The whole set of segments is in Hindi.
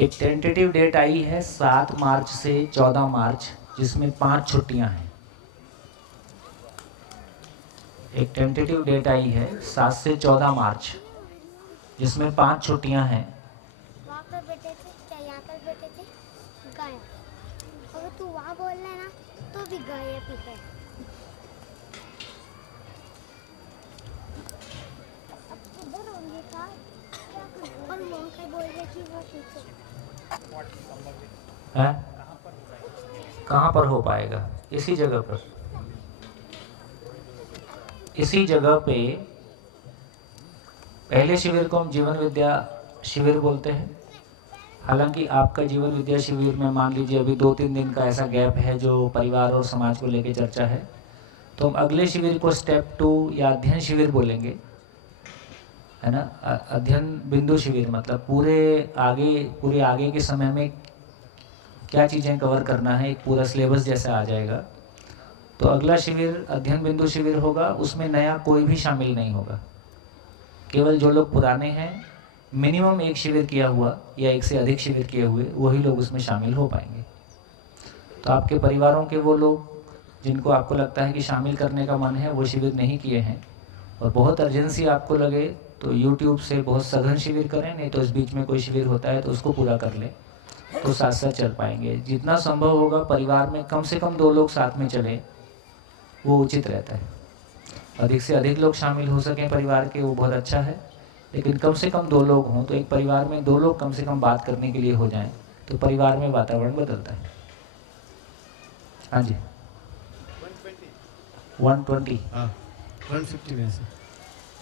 एक टेंटेटिव डेट आई है 7 मार्च से 14 मार्च, जिसमें 5 छुट्टियां हैं। एक टेंटेटिव डेट आई है 7 से 14 मार्च, जिसमें 5 छुट्टियां हैं। वहाँ पर बैठे थे क्या यहाँ पर बैठे थे? गायब। अगर तू वहाँ बोल रहा है ना तो भी गायब ही है। अब किधर होंगे का? और मॉम क्या बोल रहे कि वो पीछे है कहाँ पर हो पाएगा? इसी जगह पर, इसी जगह पे। पहले शिविर को हम जीवन विद्या शिविर बोलते हैं। हालांकि आपका जीवन विद्या शिविर में मान लीजिए अभी 2-3 दिन का ऐसा गैप है जो परिवार और समाज को लेकर चर्चा है, तो हम अगले शिविर को स्टेप 2 या अध्ययन शिविर बोलेंगे, है ना। अध्ययन बिंदु शिविर मतलब पूरे आगे के समय में क्या चीज़ें कवर करना है, एक पूरा सिलेबस जैसा आ जाएगा। तो अगला शिविर अध्ययन बिंदु शिविर होगा, उसमें नया कोई भी शामिल नहीं होगा। केवल जो लोग पुराने हैं, मिनिमम एक शिविर किया हुआ या एक से अधिक शिविर किए हुए, वही लोग उसमें शामिल हो पाएंगे। तो आपके परिवारों के वो लोग जिनको आपको लगता है कि शामिल करने का मन है, वो शिविर नहीं किए हैं, और बहुत अर्जेंसी आपको लगे तो YouTube से बहुत सघन शिविर करें, नहीं तो इस बीच में कोई शिविर होता है तो उसको पूरा कर लें, तो साथ साथ चल पाएंगे। जितना संभव होगा परिवार में कम से कम 2 लोग साथ में चलें, वो उचित रहता है। अधिक से अधिक लोग शामिल हो सकें परिवार के, वो बहुत अच्छा है, लेकिन कम से कम 2 लोग हों, तो एक परिवार में 2 लोग कम से कम बात करने के लिए हो जाएं, तो परिवार में वातावरण बदलता है। हाँ जी, 120 150 में से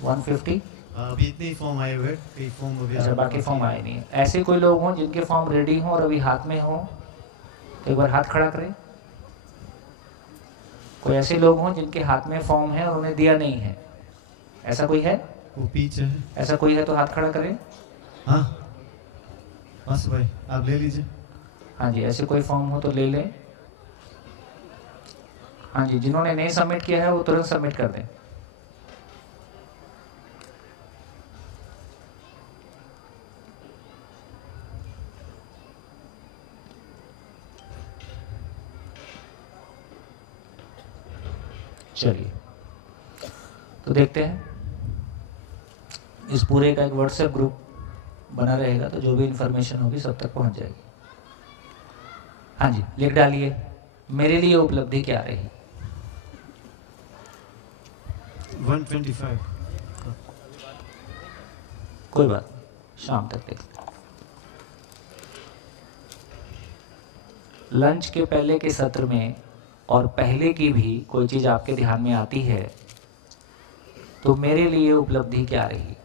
150। अभी इतने फॉर्म आए हुए, कई फॉर्म अभी अच्छा, बाकी फॉर्म आए नहीं। ऐसे कोई लोग हों जिनके फॉर्म रेडी हों और अभी हाथ में हों, तो एक बार हाथ खड़ा करें। कोई ऐसे लोग हों जिनके हाथ में फॉर्म है और उन्हें दिया नहीं है, ऐसा कोई है? वो पीछे है। ऐसा कोई है तो हाथ खड़ा करें। हाँ बस भाई आप ले लीजिए। हाँ जी, ऐसे कोई फॉर्म हो तो ले लें। हाँ जी, जिन्होंने नहीं सबमिट किया है वो तुरंत सबमिट कर दें। चलिए, तो देखते हैं। इस पूरे का एक व्हाट्सएप ग्रुप बना रहेगा, तो जो भी इंफॉर्मेशन होगी सब तक पहुंच जाएगी। हाँ जी, लिख डालिए, मेरे लिए उपलब्धि क्या रही। 125। कोई बात नहीं, शाम तक देख लें। लंच के पहले के सत्र में और पहले की भी कोई चीज़ आपके ध्यान में आती है तो मेरे लिए उपलब्धि क्या रही।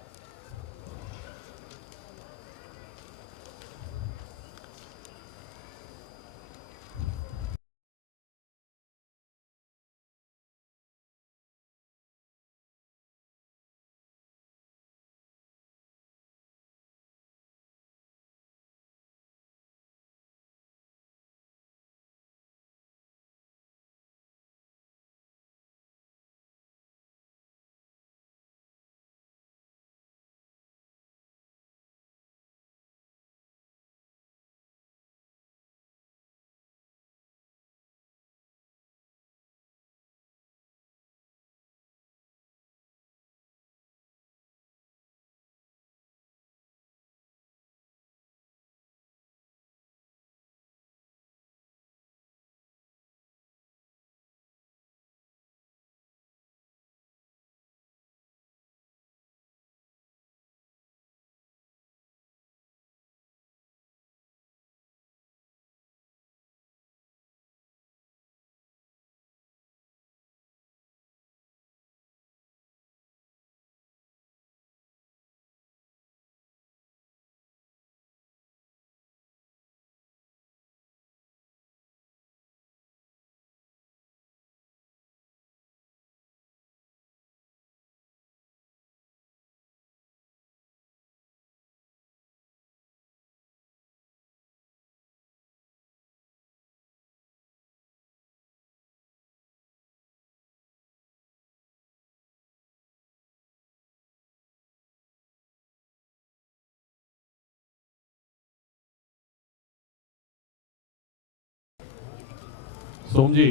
सोम जी,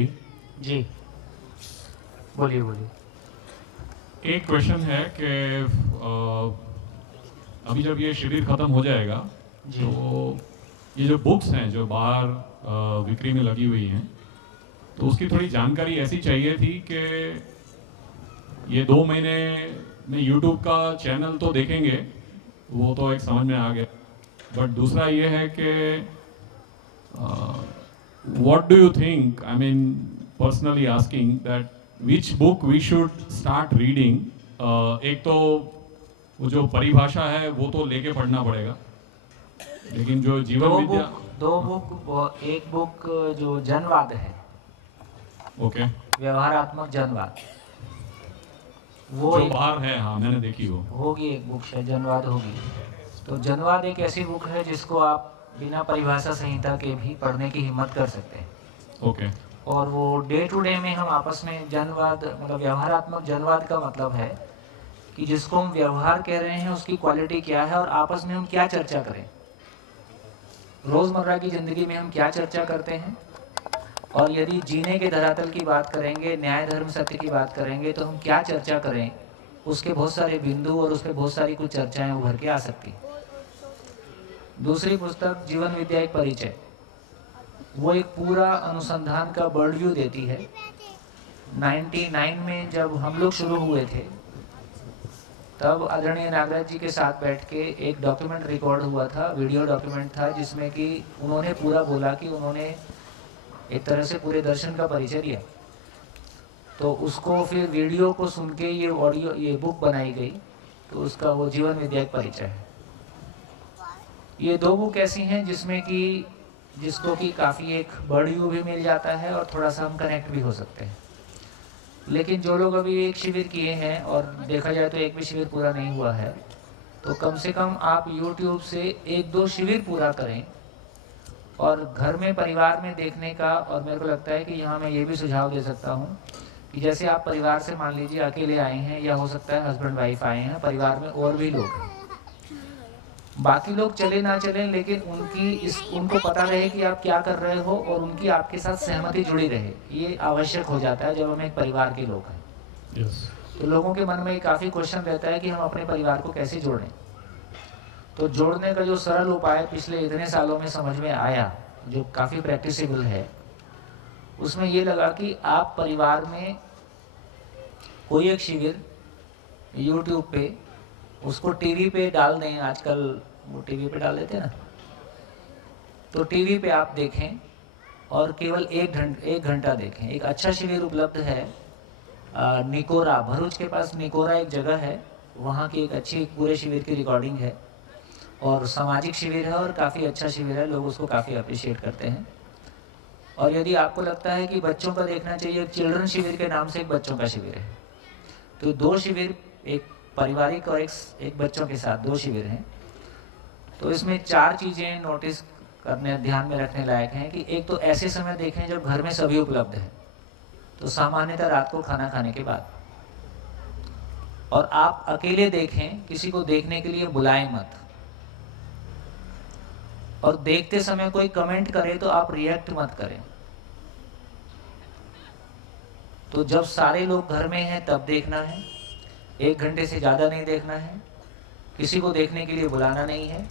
जी बोलिए बोलिए। एक क्वेश्चन है कि अभी जब ये शिविर खत्म हो जाएगा जी। तो ये जो बुक्स हैं जो बाहर बिक्री में लगी हुई हैं, तो उसकी थोड़ी जानकारी ऐसी चाहिए थी कि ये 2 महीने में यूट्यूब का चैनल तो देखेंगे, वो तो एक समझ में आ गया, बट दूसरा ये है कि what do you think, I mean personally asking, that which book we should start reading? एक तो वो जो परिभाषा है वो तो लेके पढ़ना पड़ेगा, लेकिन जो जीवन विद्या, दो बुक, एक बुक जो जनवाद है, ओके, व्यवहारात्मक जनवाद, वो जो बाहर है, हाँ मैंने देखी वो होगी, एक बुक है जनवाद होगी। तो जनवाद एक ऐसी बुक है जिसको आप बिना परिभाषा संहिता के भी पढ़ने की हिम्मत कर सकते हैं। ओके। और वो डे टू डे में हम आपस में जनवाद, मतलब व्यवहारात्मक जनवाद का मतलब है कि जिसको हम व्यवहार कह रहे हैं उसकी क्वालिटी क्या है और आपस में हम क्या चर्चा करें, रोज़मर्रा की ज़िंदगी में हम क्या चर्चा करते हैं, और यदि जीने के धरातल की बात करेंगे, न्याय धर्म सत्य की बात करेंगे, तो हम क्या चर्चा करें, उसके बहुत सारे बिंदु और उस पर बहुत सारी कुछ चर्चाएं उभर के आ सकती। दूसरी पुस्तक जीवन विद्या एक परिचय, वो एक पूरा अनुसंधान का वर्ल्ड व्यू देती है। 99 में जब हम लोग शुरू हुए थे तब आदरणीय नागराज जी के साथ बैठ के एक डॉक्यूमेंट रिकॉर्ड हुआ था, वीडियो डॉक्यूमेंट था, जिसमें कि उन्होंने पूरा बोला कि उन्होंने एक तरह से पूरे दर्शन का परिचय दिया। तो उसको फिर वीडियो को सुन के ये ऑडियो, ये बुक बनाई गई, तो उसका वो जीवन विद्या एक परिचय है। ये दो बुक ऐसी हैं जिसमें कि जिसको कि काफ़ी एक वर्ल्ड व्यू भी मिल जाता है और थोड़ा सा हम कनेक्ट भी हो सकते हैं। लेकिन जो लोग अभी एक शिविर किए हैं और देखा जाए तो एक भी शिविर पूरा नहीं हुआ है, तो कम से कम आप YouTube से 1-2 शिविर पूरा करें और घर में परिवार में देखने का। और मेरे को लगता है कि यहाँ मैं ये भी सुझाव दे सकता हूँ कि जैसे आप परिवार से मान लीजिए अकेले आए हैं, या हो सकता है हस्बैंड वाइफ आए हैं, परिवार में और भी लोग हैं, बाकी लोग चले ना चलें, लेकिन उनको पता रहे कि आप क्या कर रहे हो और उनकी आपके साथ सहमति जुड़ी रहे, ये आवश्यक हो जाता है जब हम एक परिवार के लोग हैं। तो लोगों के मन में काफ़ी क्वेश्चन रहता है कि हम अपने परिवार को कैसे जोड़ें। तो जोड़ने का जो सरल उपाय पिछले इतने सालों में समझ में आया, जो काफ़ी प्रैक्टिसेबल है, उसमें ये लगा कि आप परिवार में कोई एक शिविर YouTube पे, उसको टीवी पे डाल दें, आजकल वो टीवी पे डाल देते हैं ना, तो टीवी पे आप देखें और केवल 1 घंटा देखें। एक अच्छा शिविर उपलब्ध है निकोरा, भरूच के पास निकोरा एक जगह है, वहाँ की एक अच्छी पूरे शिविर की रिकॉर्डिंग है और सामाजिक शिविर है और काफ़ी अच्छा शिविर है, लोग उसको काफ़ी अप्रिशिएट करते हैं। और यदि आपको लगता है कि बच्चों का देखना चाहिए, चिल्ड्रन शिविर के नाम से एक बच्चों का शिविर है, तो 2 शिविर, एक पारिवारिक और एक बच्चों के साथ 2 शिविर हैं। तो इसमें 4 चीज़ें नोटिस करने, ध्यान में रखने लायक हैं कि एक तो ऐसे समय देखें जब घर में सभी उपलब्ध हैं, तो सामान्यतः रात को खाना खाने के बाद, और आप अकेले देखें, किसी को देखने के लिए बुलाएं मत, और देखते समय कोई कमेंट करे तो आप रिएक्ट मत करें। तो जब सारे लोग घर में हैं तब देखना है, 1 घंटे से ज़्यादा नहीं देखना है, किसी को देखने के लिए बुलाना नहीं है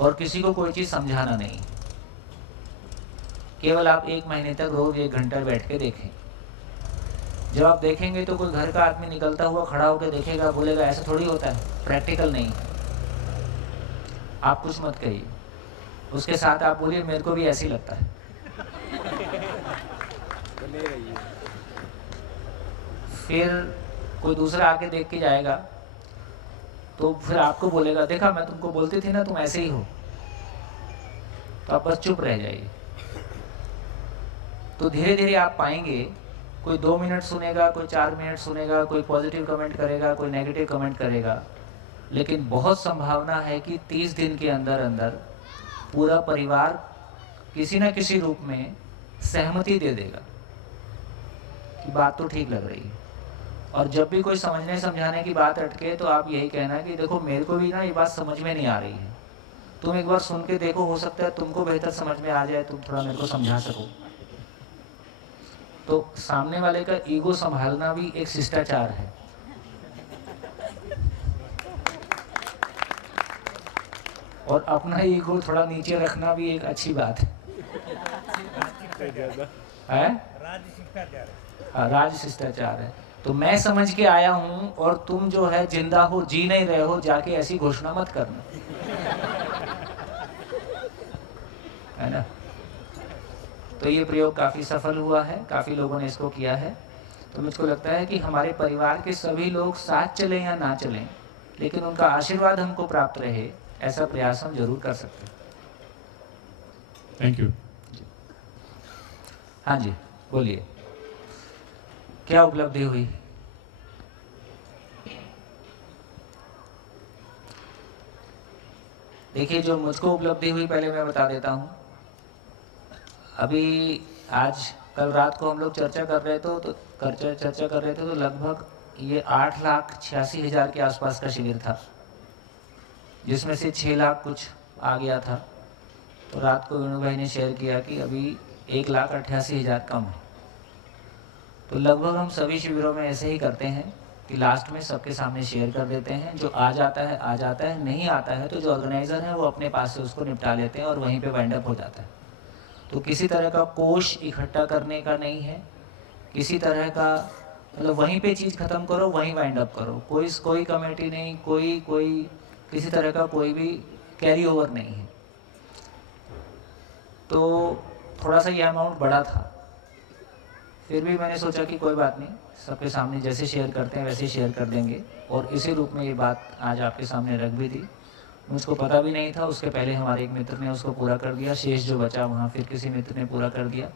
और किसी को कोई चीज़ समझाना नहीं। केवल आप 1 महीने तक रोज़ 1 घंटा बैठ के देखें। जब आप देखेंगे तो कोई घर का आदमी निकलता हुआ खड़ा होकर देखेगा, बोलेगा ऐसा थोड़ी होता है, प्रैक्टिकल नहीं है। आप कुछ मत कहिए, उसके साथ आप बोलिए मेरे को भी ऐसे ही लगता है। फिर कोई दूसरा आके देख के जाएगा तो फिर आपको बोलेगा, देखा मैं तुमको बोलती थी ना तुम ऐसे ही हो, तो आप बस चुप रह जाइए। तो धीरे धीरे आप पाएंगे, कोई 2 मिनट सुनेगा, कोई 4 मिनट सुनेगा, कोई पॉजिटिव कमेंट करेगा, कोई नेगेटिव कमेंट करेगा, लेकिन बहुत संभावना है कि 30 दिन के अंदर अंदर पूरा परिवार किसी न किसी रूप में सहमति दे देगा कि बात तो ठीक लग रही है। और जब भी कोई समझने समझाने की बात अटके तो आप यही कहना कि देखो मेरे को भी ना ये बात समझ में नहीं आ रही है, तुम एक बार सुन के देखो, हो सकता है तुमको बेहतर समझ में आ जाए, तुम थोड़ा मेरे को समझा सको। तो सामने वाले का ईगो संभालना भी एक शिष्टाचार है। और अपना ईगो थोड़ा नीचे रखना भी एक अच्छी बात है। राज शिष्टाचार है। तो मैं समझ के आया हूं और तुम जो है जिंदा हो, जी नहीं रहे हो, जाके ऐसी घोषणा मत करना, है ना। तो ये प्रयोग काफी सफल हुआ है, काफी लोगों ने इसको किया है। तो मुझको लगता है कि हमारे परिवार के सभी लोग साथ चलें या ना चलें, लेकिन उनका आशीर्वाद हमको प्राप्त रहे, ऐसा प्रयास हम जरूर कर सकते हैं। Thank you. हाँ जी, बोलिए, क्या उपलब्धि हुई? देखिए, जो मुझको उपलब्धि हुई पहले मैं बता देता हूँ। अभी आज कल रात को हम लोग चर्चा कर रहे थे तो लगभग ये 8,86,000 के आसपास का शिविर था, जिसमें से 6 लाख कुछ आ गया था। तो रात को वेणु भाई ने शेयर किया कि अभी 1,88,000 कम है। तो लगभग हम सभी शिविरों में ऐसे ही करते हैं कि लास्ट में सबके सामने शेयर कर देते हैं। जो आ जाता है आ जाता है, नहीं आता है तो जो ऑर्गेनाइज़र है वो अपने पास से उसको निपटा लेते हैं और वहीं पे वाइंड अप हो जाता है। तो किसी तरह का कोष इकट्ठा करने का नहीं है, किसी तरह का मतलब वहीं पे चीज़ ख़त्म करो, वहीं वाइंड अप करो। कोई कमेटी नहीं, कोई किसी तरह का कोई भी कैरी ओवर नहीं है। तो थोड़ा सा ये अमाउंट बड़ा था, फिर भी मैंने सोचा कि कोई बात नहीं, सबके सामने जैसे शेयर करते हैं वैसे शेयर कर देंगे। और इसी रूप में ये बात आज आपके सामने रख भी दी। मुझको पता भी नहीं था, उसके पहले हमारे एक मित्र ने उसको पूरा कर दिया, शेष जो बचा वहाँ फिर किसी मित्र ने पूरा कर दिया।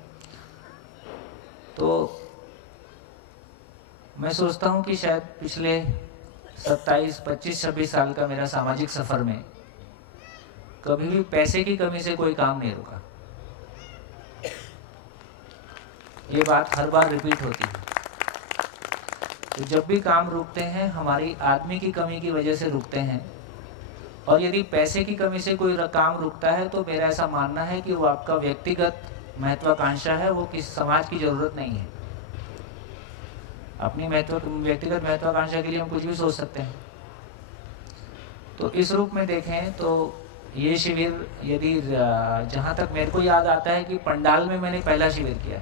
तो मैं सोचता हूँ कि शायद पिछले 27, 25, 26 साल का मेरा सामाजिक सफ़र में कभी भी पैसे की कमी से कोई काम नहीं रुका। ये बात हर बार रिपीट होती है। तो जब भी काम रुकते हैं, हमारी आदमी की कमी की वजह से रुकते हैं। और यदि पैसे की कमी से कोई काम रुकता है तो मेरा ऐसा मानना है कि वो आपका व्यक्तिगत महत्वाकांक्षा है, वो किसी समाज की ज़रूरत नहीं है। अपनी व्यक्तिगत महत्वाकांक्षा के लिए हम कुछ भी सोच सकते हैं। तो इस रूप में देखें तो ये शिविर, यदि जहाँ तक मेरे को याद आता है कि पंडाल में मैंने पहला शिविर किया।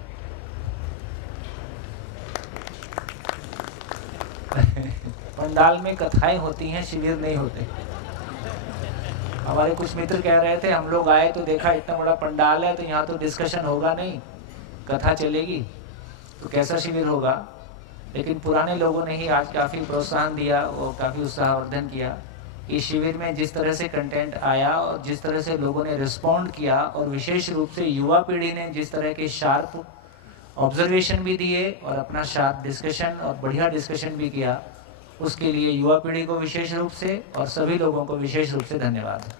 पंडाल में कथाएं होती हैं, शिविर नहीं होते। हमारे कुछ मित्र कह रहे थे, हम लोग आए तो देखा इतना बड़ा पंडाल है तो यहाँ तो डिस्कशन होगा नहीं, कथा चलेगी तो कैसा शिविर होगा। लेकिन पुराने लोगों ने ही आज काफ़ी प्रोत्साहन दिया और काफ़ी उत्साहवर्धन किया। इस शिविर में जिस तरह से कंटेंट आया और जिस तरह से लोगों ने रिस्पॉन्ड किया, और विशेष रूप से युवा पीढ़ी ने जिस तरह के शार्प ऑब्जर्वेशन भी दिए और अपना शार्प डिस्कशन और बढ़िया डिस्कशन भी किया, उसके लिए युवा पीढ़ी को विशेष रूप से और सभी लोगों को विशेष रूप से धन्यवाद है।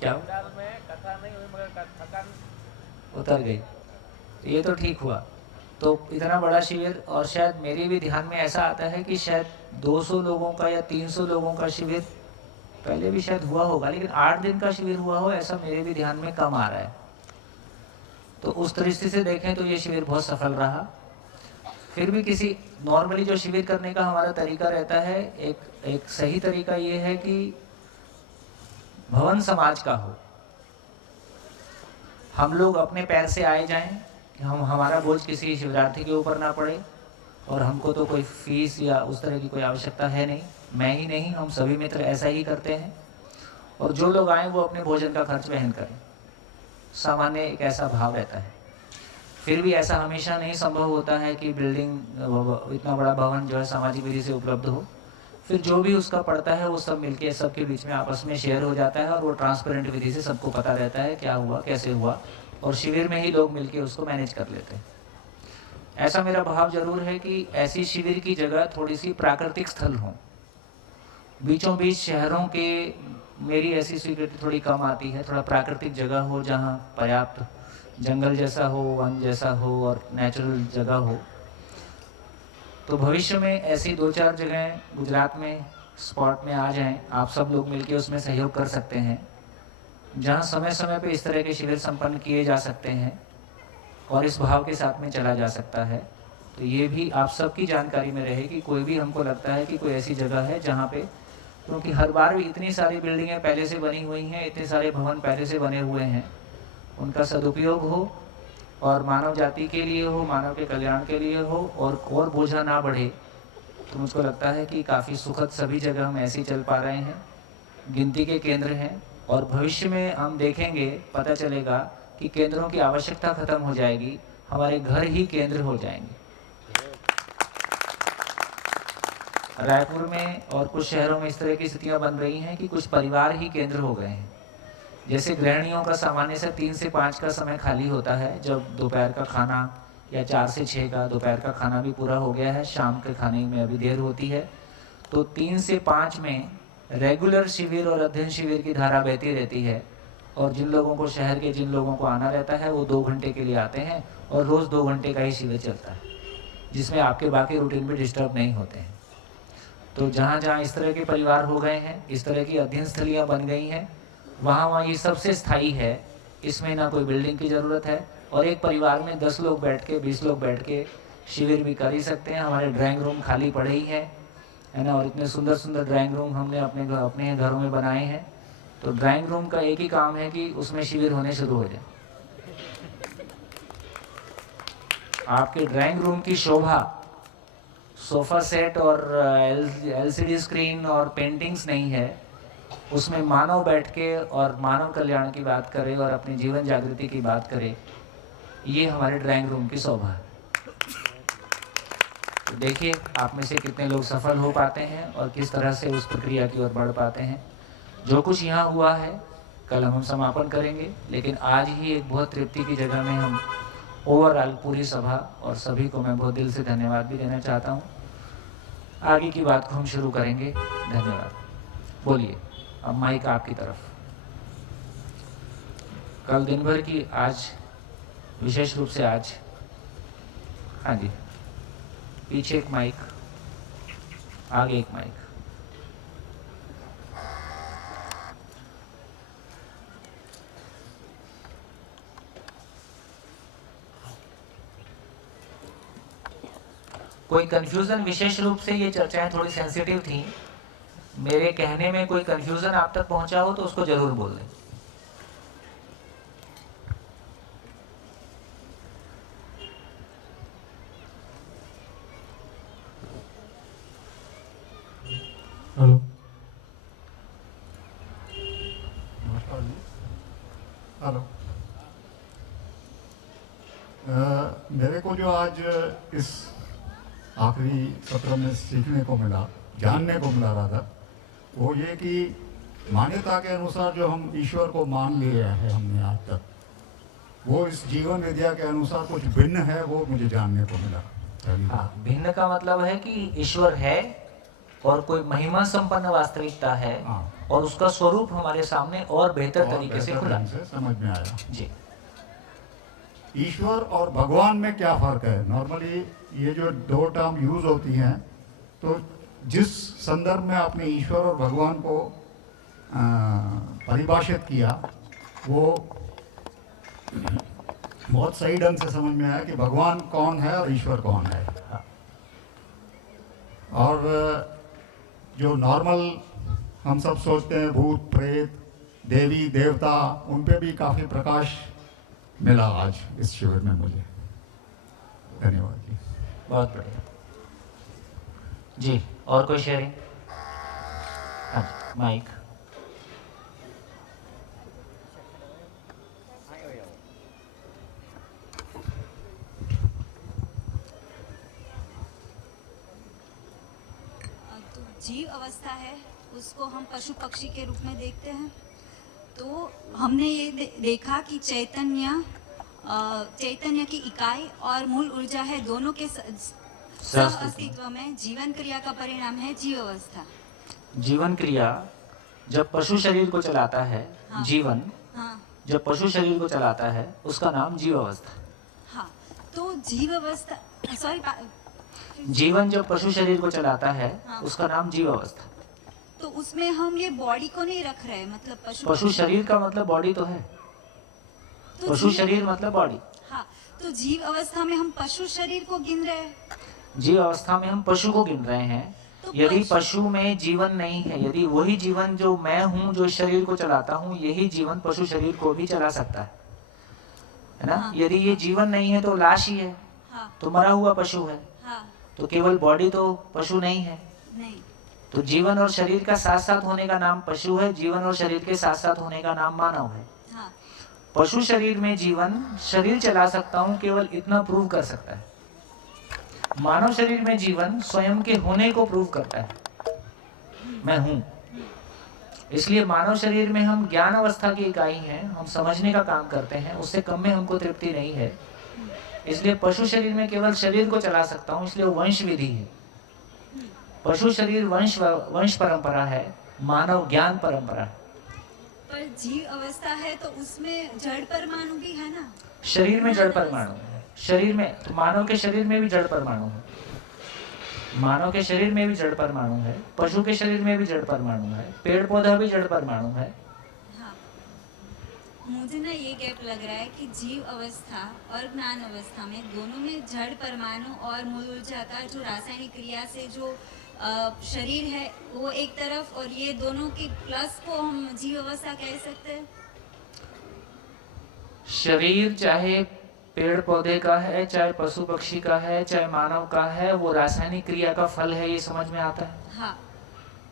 क्या कथा नहीं हुई मगर थकान उतर गई, तो ये तो ठीक हुआ। तो इतना बड़ा शिविर, और शायद मेरे भी ध्यान में ऐसा आता है कि शायद 200 लोगों का या 300 लोगों का शिविर पहले भी शायद हुआ होगा, लेकिन 8 दिन का शिविर हुआ हो ऐसा मेरे भी ध्यान में कम आ रहा है। तो उस दृष्टि से देखें तो ये शिविर बहुत सफल रहा। फिर भी किसी नॉर्मली जो शिविर करने का हमारा तरीका रहता है, एक सही तरीका ये है कि भवन समाज का हो, हम लोग अपने पैर से आए जाएं, हमारा बोझ किसी शिवरार्थी के ऊपर ना पड़े, और हमको तो कोई फीस या उस तरह की कोई आवश्यकता है नहीं। मैं ही नहीं, हम सभी मित्र ऐसा ही करते हैं। और जो लोग आए वो अपने भोजन का खर्च वहन करें, सामान्य एक ऐसा भाव रहता है। फिर भी ऐसा हमेशा नहीं संभव होता है कि बिल्डिंग, इतना बड़ा भवन जो है सामाजिक विधि से उपलब्ध हो। फिर जो भी उसका पड़ता है वो सब मिलके सबके बीच में आपस में शेयर हो जाता है, और वो ट्रांसपेरेंट विधि से सबको पता रहता है क्या हुआ कैसे हुआ, और शिविर में ही लोग मिलके उसको मैनेज कर लेते हैं। ऐसा मेरा भाव जरूर है कि ऐसी शिविर की जगह थोड़ी सी प्राकृतिक स्थल हो। बीचों बीच शहरों के मेरी ऐसी स्वीकृति थोड़ी कम आती है। थोड़ा प्राकृतिक जगह हो जहाँ पर्याप्त जंगल जैसा हो, वन जैसा हो और नेचुरल जगह हो। तो भविष्य में ऐसी 2-4 जगह गुजरात में स्पॉट में आ जाएं, आप सब लोग मिलके उसमें सहयोग कर सकते हैं। जहाँ समय समय पे इस तरह के शिविर संपन्न किए जा सकते हैं और इस भाव के साथ में चला जा सकता है। तो ये भी आप सबकी जानकारी में रहे कि कोई भी हमको लगता है कि कोई ऐसी जगह है जहाँ पे, क्योंकि हर बार भी इतनी सारी बिल्डिंगें पहले से बनी हुई हैं, इतने सारे भवन पहले से बने हुए हैं, उनका सदुपयोग हो और मानव जाति के लिए हो, मानव के कल्याण के लिए हो और बोझा ना बढ़े। तो मुझको लगता है कि काफ़ी सुखद सभी जगह हम ऐसे ही चल पा रहे हैं, गिनती के केंद्र हैं और भविष्य में हम देखेंगे, पता चलेगा कि केंद्रों की आवश्यकता खत्म हो जाएगी, हमारे घर ही केंद्र हो जाएंगे। रायपुर में और कुछ शहरों में इस तरह की स्थितियां बन रही हैं कि कुछ परिवार ही केंद्र हो गए हैं। जैसे गृहिणियों का सामान्य से 3 से 5 का समय खाली होता है, जब दोपहर का खाना, या 4 से 6 का दोपहर का खाना भी पूरा हो गया है, शाम के खाने में अभी देर होती है, तो 3 से 5 में रेगुलर शिविर और अध्ययन शिविर की धारा बहती रहती है। और जिन लोगों को, शहर के जिन लोगों को आना रहता है, वो 2 घंटे के लिए आते हैं और रोज़ 2 घंटे का ही शिविर चलता है, जिसमें आपके बाकी रूटीन भी डिस्टर्ब नहीं होते हैं। तो जहाँ जहाँ इस तरह के परिवार हो गए हैं, इस तरह की अध्ययन स्थलियाँ बन गई हैं, वहाँ ये सबसे स्थायी है। इसमें ना कोई बिल्डिंग की ज़रूरत है और एक परिवार में 10 लोग बैठ के, 20 लोग बैठ के शिविर भी कर ही सकते हैं। हमारे ड्राइंग रूम खाली पड़े ही हैं, है ना, और इतने सुंदर सुंदर ड्राइंग रूम हमने अपने घरों में बनाए हैं। तो ड्राइंग रूम का एक ही काम है कि उसमें शिविर होने शुरू हो जाए। आपके ड्राइंग रूम की शोभा सोफ़ा सेट और LCD स्क्रीन और पेंटिंग्स नहीं है, उसमें मानव बैठ के और मानव कल्याण की बात करे और अपनी जीवन जागृति की बात करे। ये हमारे ड्राइंग रूम की शोभा है। तो देखिए आप में से कितने लोग सफल हो पाते हैं और किस तरह से उस प्रक्रिया की ओर बढ़ पाते हैं। जो कुछ यहाँ हुआ है कल हम समापन करेंगे, लेकिन आज ही एक बहुत तृप्ति की जगह में हम ओवरऑल पूरी सभा और सभी को मैं बहुत दिल से धन्यवाद भी देना चाहता हूँ। आगे की बात को हम शुरू करेंगे। धन्यवाद। बोलिए, अब माइक आपकी तरफ। कल दिन भर की, आज विशेष रूप से आज, हाँ जी, पीछे एक माइक, आगे एक माइक। कोई कंफ्यूजन, विशेष रूप से ये चर्चाएं थोड़ी सेंसिटिव थी, मेरे कहने में कोई कंफ्यूजन आप तक पहुंचा हो तो उसको जरूर बोल दें। हेलो, नमस्कार जी। हेलो, मेरे को जो आज इस आखिरी सत्र में सीखने को मिला, जानने को मिला रहा था, वो ये कि मान्यता के अनुसार जो हम ईश्वर को मान लिए हैं हमने आज तक, वो इस जीवन विद्या के अनुसार कुछ भिन्न है, वो मुझे जानने को मिला। हाँ, भिन्न का मतलब है कि ईश्वर है और कोई महिमा संपन्न वास्तविकता है। हाँ। और उसका स्वरूप हमारे सामने और बेहतर तरीके से खुला से समझ में आया जी। ईश्वर और भगवान में क्या फर्क है? नॉर्मली ये जो 2 टर्म यूज होती हैं, तो जिस संदर्भ में आपने ईश्वर और भगवान को परिभाषित किया, वो बहुत सही ढंग से समझ में आया कि भगवान कौन है और ईश्वर कौन है। और जो नॉर्मल हम सब सोचते हैं, भूत प्रेत, देवी देवता, उन पे भी काफ़ी प्रकाश मिला आज इस शिविर में मुझे। धन्यवाद जी। बहुत बढ़िया जी। और कोई शेयरिंग? हाँ जी, माइक। जीव अवस्था है, उसको हम पशु पक्षी के रूप में देखते हैं। तो हमने ये देखा कि चैतन्य की इकाई और मूल ऊर्जा है, दोनों के सह अस्तित्व में जीवन क्रिया का परिणाम है जीव अवस्था। जीवन क्रिया जब पशु शरीर को चलाता है, हाँ। जीवन हाँ जब पशु शरीर को चलाता है, उसका नाम जीव अवस्था। हाँ, तो जीव अवस्था, सॉरी, जीवन जब पशु शरीर को चलाता है, हाँ। उसका नाम जीव अवस्था। तो उसमें हम ये बॉडी को नहीं रख रहे हैं, मतलब पशु शरीर का मतलब बॉडी तो है, तो पशु जीव- शरीर मतलब बॉडी। हाँ, तो जीव अवस्था में हम पशु शरीर को गिन रहे हैं। जीव अवस्था में हम पशु को गिन रहे हैं। तो यदि पशु- पशु में जीवन नहीं है, यदि वही जीवन जो मैं हूँ, जो इस शरीर को चलाता हूँ, यही जीवन पशु शरीर को भी चला सकता है ना। हाँ। यदि ये जीवन नहीं है तो लाश ही है, हाँ तो मरा हुआ पशु है। हाँ, तो केवल बॉडी तो पशु नहीं है। नहीं, तो जीवन और शरीर का साथ साथ होने का नाम पशु है, जीवन और शरीर के साथ साथ होने का नाम मानव है। हाँ पशु शरीर में जीवन, शरीर चला सकता हूँ, केवल इतना प्रूव कर सकता है। मानव शरीर में जीवन स्वयं के होने को प्रूव करता है, मैं हूं। इसलिए मानव शरीर में हम ज्ञान अवस्था की इकाई हैं, हम समझने का काम करते हैं, उससे कम में हमको तृप्ति नहीं है। इसलिए पशु शरीर में केवल शरीर को चला सकता हूँ, इसलिए वंश विधि है। पशु शरीर वंश परंपरा है, मानव ज्ञान परंपरा है। पर जीव अवस्था है तो उसमें जड़ परमाणु भी है ना। शरीर में जड़ परमाणु है, शरीर में, तो मानव के शरीर में भी जड़ परमाणु है। मानव के शरीर में भी जड़ परमाणु है, पशु के शरीर में भी जड़ परमाणु है, पेड़ पौधा भी जड़ परमाणु है। हाँ, मुझे ना ये गैप लग रहा है कि जीव अवस्था और ज्ञान अवस्था में दोनों में जड़ परमाणु और मूल ऊर्जा का जो रासायनिक क्रिया से जो शरीर है वो एक तरफ, और ये दोनों के प्लस को हम जीव अवस्था कह सकते हैं। शरीर चाहे पेड़ पौधे का है, चाहे पशु पक्षी का है, चाहे मानव का है, वो रासायनिक क्रिया का फल है, ये समझ में आता हाँ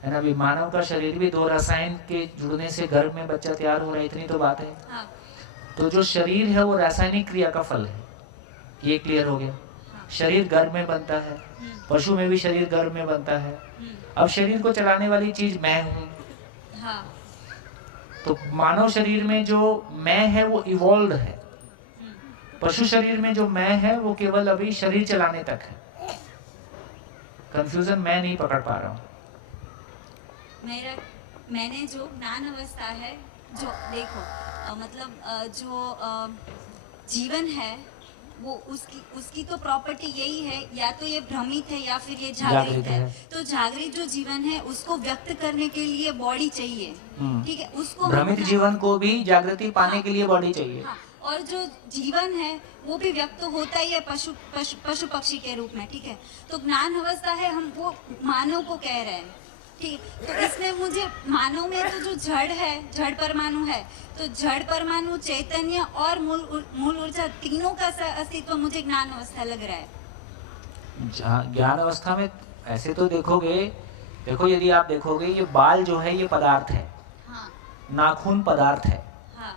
है ना। अभी मानव का शरीर भी दो रसायन के जुड़ने से गर्भ में बच्चा तैयार हो रहा है, इतनी तो बात है। हाँ तो जो शरीर है वो रासायनिक क्रिया का फल है, ये क्लियर हो गया। हाँ। शरीर गर्भ में बनता है, पशु में भी शरीर गर्भ में बनता है। अब शरीर को चलाने वाली चीज मैं हूँ। हाँ तो मानव शरीर में जो मैं है वो इवॉल्व है, पशु शरीर में जो मैं है वो केवल अभी शरीर चलाने तक है। कंफ्यूजन मैं नहीं पकड़ पा रहा हूँ। मैंने जो ज्ञान अवस्था है, जो देखो जो जीवन है वो उसकी तो प्रॉपर्टी यही है, या तो ये भ्रमित है या फिर ये जागृत है। तो जागृत जो जीवन है उसको व्यक्त करने के लिए बॉडी चाहिए, ठीक है। उसको भ्रमित जीवन को भी जागृति पाने के लिए बॉडी चाहिए। हाँ, और जो जीवन है वो भी व्यक्त होता ही है पशु पक्षी के रूप में, ठीक है। तो ज्ञान अवस्था है, हम वो मानव को कह रहे हैं, ठीक। तो इसमें मुझे मानव में तो जो जड़ है, जड़ परमाणु है, तो जड़ परमाणु, चैतन्य और मूल ऊर्जा, तीनों का अस्तित्व मुझे ज्ञान अवस्था लग रहा है। ज्ञान अवस्था में ऐसे तो देखो यदि आप देखोगे, ये बाल जो है ये पदार्थ है, हाँ नाखून पदार्थ है, हाँ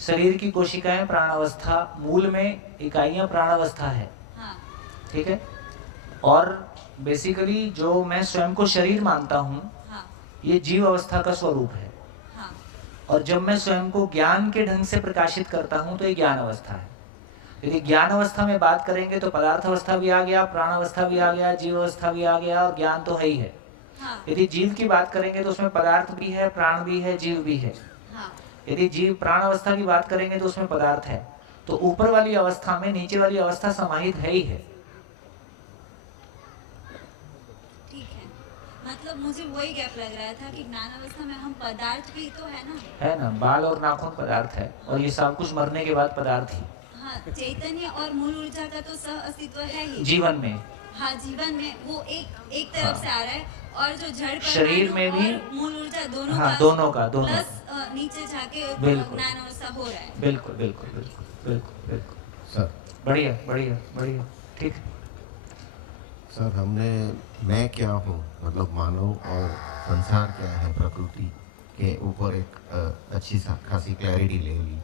शरीर की कोशिकाएं प्राणावस्था, मूल में इकाइयां प्राणावस्था है, हाँ ठीक है। और बेसिकली जो मैं स्वयं को शरीर मानता हूँ, हाँ ये जीव अवस्था का स्वरूप है। हाँ और जब मैं स्वयं को ज्ञान के ढंग से प्रकाशित करता हूँ तो ये ज्ञान अवस्था है। यदि ज्ञान अवस्था में बात करेंगे तो पदार्थ अवस्था भी आ गया, प्राण अवस्था भी आ गया, जीव अवस्था भी आ गया, और ज्ञान तो है ही है। हाँ यदि जीव की बात करेंगे तो उसमें पदार्थ भी है, प्राण भी है, जीव भी है। हाँ यदि जीव प्राण अवस्था की बात करेंगे तो उसमें पदार्थ है। तो ऊपर वाली अवस्था में नीचे वाली अवस्था समाहित है ही है। ठीक है, मतलब मुझे वही गैप लग रहा था कि ज्ञान अवस्था में हम पदार्थ भी तो है ना। है ना, बाल और नाखून पदार्थ है, और ये सब कुछ मरने के बाद पदार्थ ही हाँ, चैतन्य और मूल ऊर्जा का तो सह अस्तित्व है ही जीवन में। हाँ, जीवन में वो एक तरफ हाँ। से आ रहा है, और जो जड़ शरीर में भी और मूल ऊर्जा दोनों हाँ, का दोनों का प्लस नीचे जाके बिल्कुल। ज्ञान अवस्था हो रहा है। बिल्कुल बिल्कुल बिल्कुल बिल्कुल बिल्कुल सर बढ़िया बढ़िया बढ़िया, ठीक। सर, हमने मैं क्या हूँ, मतलब मानव और संसार क्या है, प्रकृति के ऊपर एक अच्छी खासी क्लैरिटी ले ली।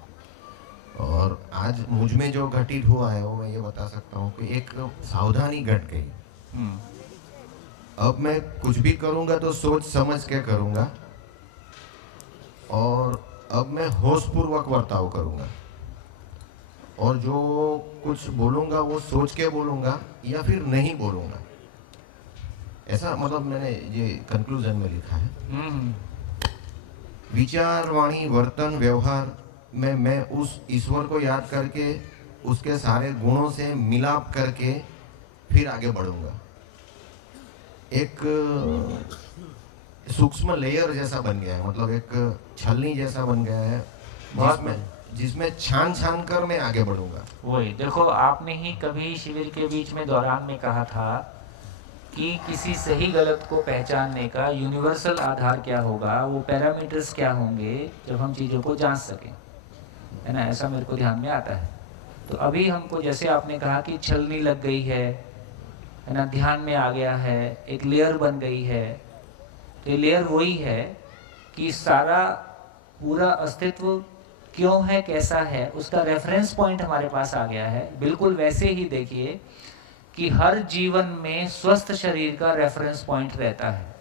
और आज मुझ में जो घटित हुआ है वो मैं ये बता सकता हूँ कि एक सावधानी घट गई। अब मैं कुछ भी करूँगा तो सोच समझ के करूँगा, और अब मैं होशपूर्वक बर्ताव करूँगा, और जो कुछ बोलूँगा वो सोच के बोलूँगा या फिर नहीं बोलूँगा। ऐसा मतलब मैंने ये कंक्लूजन में लिखा है। विचार, वाणी, वर्तन, व्यवहार में मैं उस ईश्वर को याद करके उसके सारे गुणों से मिलाप करके फिर आगे बढ़ूँगा। एक सूक्ष्म लेयर जैसा बन गया है, मतलब एक छलनी जैसा बन गया है, जिसमें जिसमें छान छान कर मैं आगे बढ़ूंगा। वही देखो, आपने ही कभी शिविर के बीच में दौरान में कहा था कि किसी सही गलत को पहचानने का यूनिवर्सल आधार क्या होगा, वो पैरामीटर्स क्या होंगे जब हम चीज़ों को जांच सकें, है ना। ऐसा मेरे को ध्यान में आता है। तो अभी हमको जैसे आपने कहा कि छलनी लग गई है ना, ध्यान में आ गया है, एक लेयर बन गई है। तो ये लेयर वही है कि सारा पूरा अस्तित्व क्यों है, कैसा है, उसका रेफरेंस पॉइंट हमारे पास आ गया है। बिल्कुल वैसे ही देखिए कि हर जीवन में स्वस्थ शरीर का रेफरेंस पॉइंट रहता है,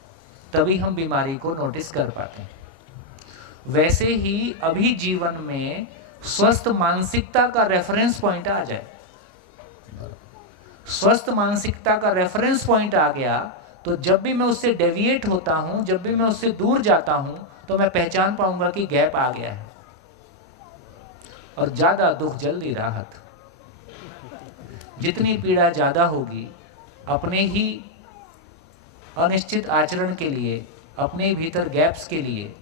तभी हम बीमारी को नोटिस कर पाते हैं। वैसे ही अभी जीवन में स्वस्थ मानसिकता का रेफरेंस पॉइंट आ जाए, स्वस्थ मानसिकता का रेफरेंस पॉइंट आ गया, तो जब भी मैं उससे डेविएट होता हूं, जब भी मैं उससे दूर जाता हूं, तो मैं पहचान पाऊंगा कि गैप आ गया है। और ज्यादा दुख जल्दी राहत, जितनी पीड़ा ज्यादा होगी, अपने ही अनिश्चित आचरण के लिए, अपने भीतर गैप्स के लिए,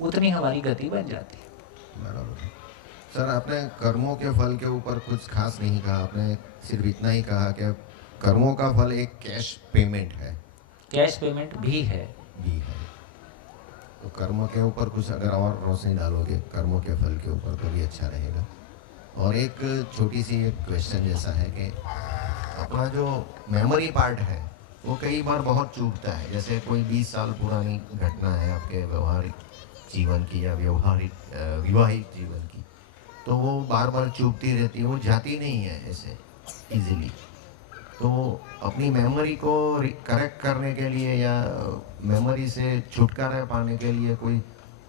उतनी हमारी गति बन जाती है। बराबर। सर, आपने कर्मों के फल के ऊपर कुछ खास नहीं कहा, आपने सिर्फ इतना ही कहा कि कर्मों का फल एक कैश पेमेंट है। कैश पेमेंट भी है। तो कर्मों के ऊपर कुछ अगर और रोशनी डालोगे कर्मों के फल के ऊपर तो भी अच्छा रहेगा। और एक छोटी सी एक क्वेश्चन जैसा है कि अपना जो मेमोरी पार्ट है वो कई बार बहुत चूकता है। जैसे कोई 20 साल पुरानी घटना है आपके व्यवहारिक जीवन की या विवाहिक जीवन की, तो वो बार बार चूकती रहती है, वो जाती नहीं है ऐसे इजीली। तो अपनी मेमोरी को करेक्ट करने के लिए या मेमोरी से छुटकारा पाने के लिए कोई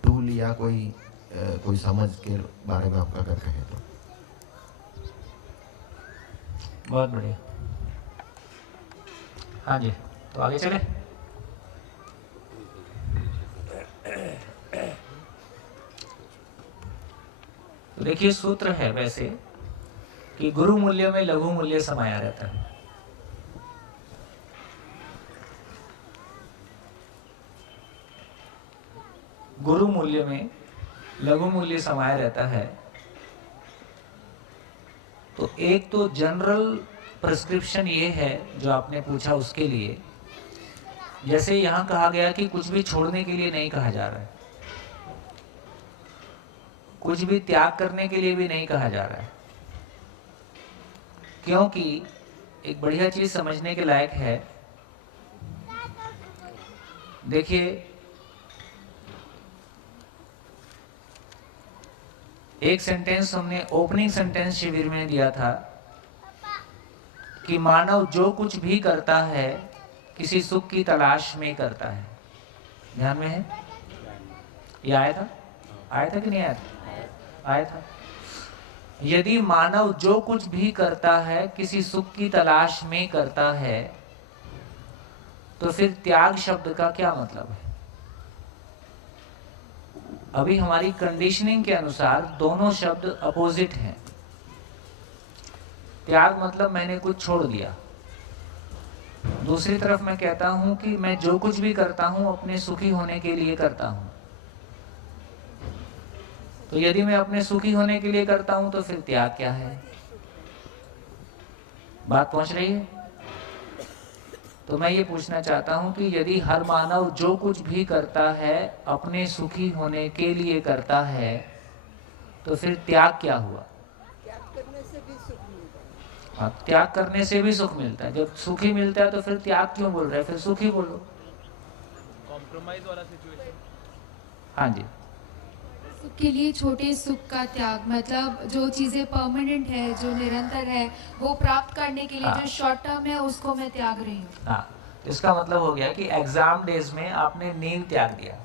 टूल या कोई समझ के बारे में आपका अगर कहें तो। बहुत बढ़िया। हाँ जी, तो आगे चले। तो देखिए, सूत्र है वैसे कि गुरु मूल्य में लघु मूल्य समाया रहता है। गुरु मूल्य में लघु मूल्य समाया रहता है। तो एक तो जनरल प्रिस्क्रिप्शन ये है जो आपने पूछा उसके लिए, जैसे यहाँ कहा गया कि कुछ भी छोड़ने के लिए नहीं कहा जा रहा है, कुछ भी त्याग करने के लिए भी नहीं कहा जा रहा है, क्योंकि एक बढ़िया चीज समझने के लायक है। देखिए, एक सेंटेंस हमने ओपनिंग सेंटेंस शिविर में दिया था कि मानव जो कुछ भी करता है किसी सुख की तलाश में करता है। ध्यान में है? ये आया था? आया था कि नहीं आया था? आया था। यदि मानव जो कुछ भी करता है किसी सुख की तलाश में करता है, तो फिर त्याग शब्द का क्या मतलब है? अभी हमारी कंडीशनिंग के अनुसार दोनों शब्द अपोजिट हैं। त्याग मतलब मैंने कुछ छोड़ दिया, दूसरी तरफ मैं कहता हूं कि मैं जो कुछ भी करता हूं अपने सुखी होने के लिए करता हूं। तो यदि मैं अपने सुखी होने के लिए करता हूं तो फिर त्याग क्या है? बात पहुंच रही है? तो मैं ये पूछना चाहता हूं कि यदि हर मानव जो कुछ भी करता है अपने सुखी होने के लिए करता है, तो फिर त्याग क्या हुआ? हाँ, त्याग करने से भी सुख मिलता है। जब सुखी मिलता है तो फिर त्याग क्यों बोल रहे हैं? फिर सुखी बोलो। कॉम्प्रोमाइज वाला सिचुएशन। हाँ जी। सुख के लिए छोटे सुख का त्याग, मतलब जो चीजें परमानेंट है, जो निरंतर है, वो प्राप्त करने के लिए हाँ। जो शॉर्ट टर्म है उसको मैं त्याग रही हूँ। हाँ, इसका मतलब हो गया कि एग्जाम डेज में आपने नींद त्याग दिया,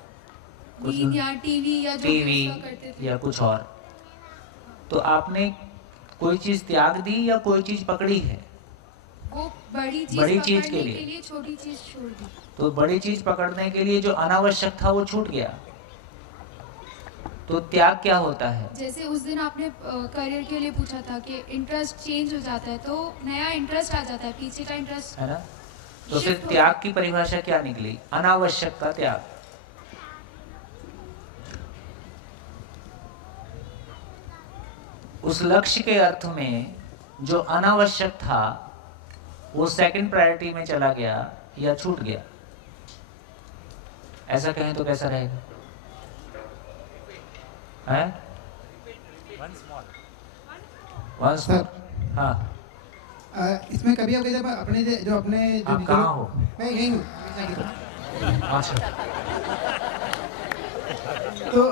नींद या टीवी या जो टीवी भी करते थे। या कुछ और, तो आपने कोई चीज त्याग दी या कोई चीज पकड़ी है? वो बड़ी चीज के पकड़ने लिए। के लिए छोटी चीज छोड़ दी। तो बड़ी चीज पकड़ने के लिए जो अनावश्यक था वो छूट गया, तो त्याग क्या होता है? जैसे उस दिन आपने करियर के लिए पूछा था कि इंटरेस्ट चेंज हो जाता है तो नया इंटरेस्ट आ जाता है, पीछे का इंटरेस्ट है ना? तो फिर त्याग की परिभाषा क्या निकली? अनावश्यक का त्याग। उस लक्ष्य के अर्थ में जो अनावश्यक था वो सेकंड प्रायोरिटी में चला गया या छूट गया, ऐसा कहें तो कैसा रहेगा? है वंस मोर। हाँ, इसमें कभी कभी जब अपने जो आप कहाँ हो? मैं यही हूँ। अच्छा, तो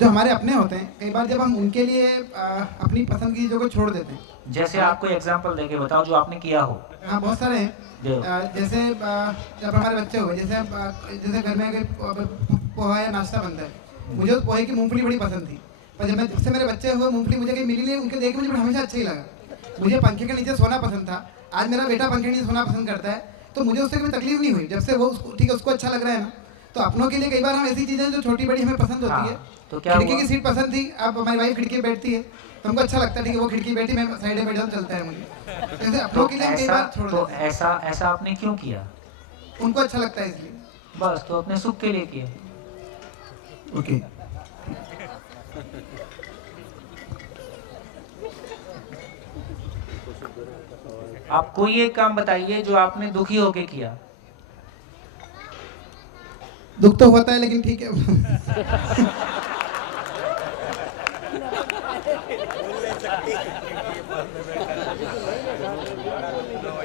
जो हमारे अपने होते हैं, कई बार जब हम उनके लिए अपनी पसंद की चीज़ों को छोड़ देते हैं। जैसे आपको एग्जांपल देके बताओ जो आपने किया हो। हाँ, बहुत सारे हैं। दो। जैसे जब हमारे बच्चे हुए, जैसे घर में पोहा या नाश्ता बनता है, मुझे उस पोहे की मूंगफली बड़ी पसंद थी, पर जब से मेरे बच्चे हुए मूंगफली मुझे कहीं मिली नहीं, उनके देख के मुझे हमेशा अच्छा ही लगा। मुझे पंखे के नीचे सोना पसंद था, आज मेरा बेटा पंखे के नीचे सोना पसंद करता है, तो मुझे उससे कोई तकलीफ नहीं हुई। जब से वो ठीक है, उसको अच्छा लग रहा है ना। तो अपनों के लिए कई बार हम ऐसी चीज़ें जो छोटी बड़ी हमें पसंद होती है, तो क्या खिड़की हुआ? की सीट पसंद थी, अब हमारी वाइफ खिड़की पे बैठती है तो हमको अच्छा लगता है, ठीक है वो खिड़की बैठी, मैं साइड में बैठ जाऊँ, चलता है मुझे। जैसे अपनों के लिए हम कई बार छोड़ तो देते हैं, ऐसा आपने क्यों किया? उनको अच्छा लगता है इसलिए। बस, तो अपने सुख के लिए किया। ओके। आप कोई एक काम बताइए जो आपने दुखी होके किया। दुख तो होता है लेकिन ठीक है।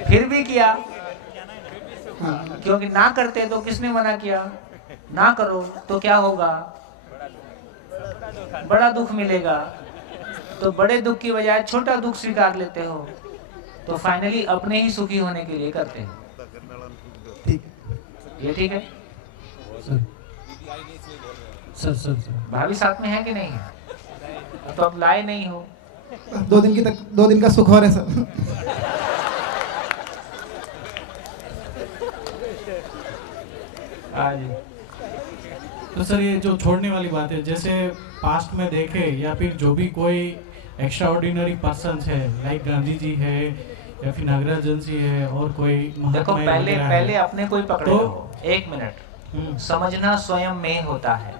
फिर भी किया, हाँ, क्योंकि ना करते तो किसने मना किया? ना करो तो क्या होगा? बड़ा दुख मिलेगा। तो बड़े दुख की बजाय छोटा दुख स्वीकार लेते हो, तो फाइनली अपने ही सुखी होने के लिए करते हैं। ठीक। ये ठीक है? सर भाभी साथ में है कि नहीं है? तो अब लाए नहीं हो। 2 दिन का सुख और है सर। आज तो सर ये जो छोड़ने वाली बात है, जैसे पास्ट में देखे या फिर जो भी कोई एक्स्ट्रा ऑर्डिनरी पर्सन है, लाइक गांधी जी है या फिर नागराजन जी है और कोई देखो, महात्मा पहले अपने कोई पकड़े तो- हो। 1 मिनट, समझना स्वयं में होता है।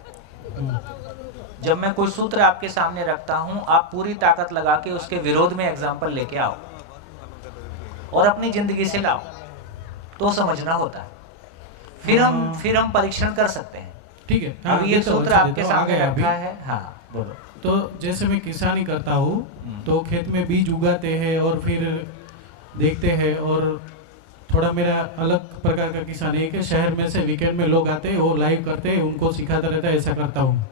जब मैं कोई सूत्र आपके सामने रखता हूं, आप पूरी ताकत लगा के उसके विरोध में एग्जाम्पल लेके आओ और अपनी जिंदगी से लाओ, तो समझना होता है। फिर हम परीक्षण कर सकते हैं। ठीक है। हाँ, अभी ये तो सूत्र अच्छा आपके देता हूँ, सामने आ गया अभी। रखा है। हाँ, बोलो। तो जैसे मैं किसानी करता हूँ तो खेत में बीज उगाते हैं और फिर देखते हैं, और थोड़ा मेरा अलग प्रकार का किसान है कि शहर में से वीकेंड में लोग आते हैं, वो लाइव करते हैं, उनको सिखाता रहता है, ऐसा करता हूँ।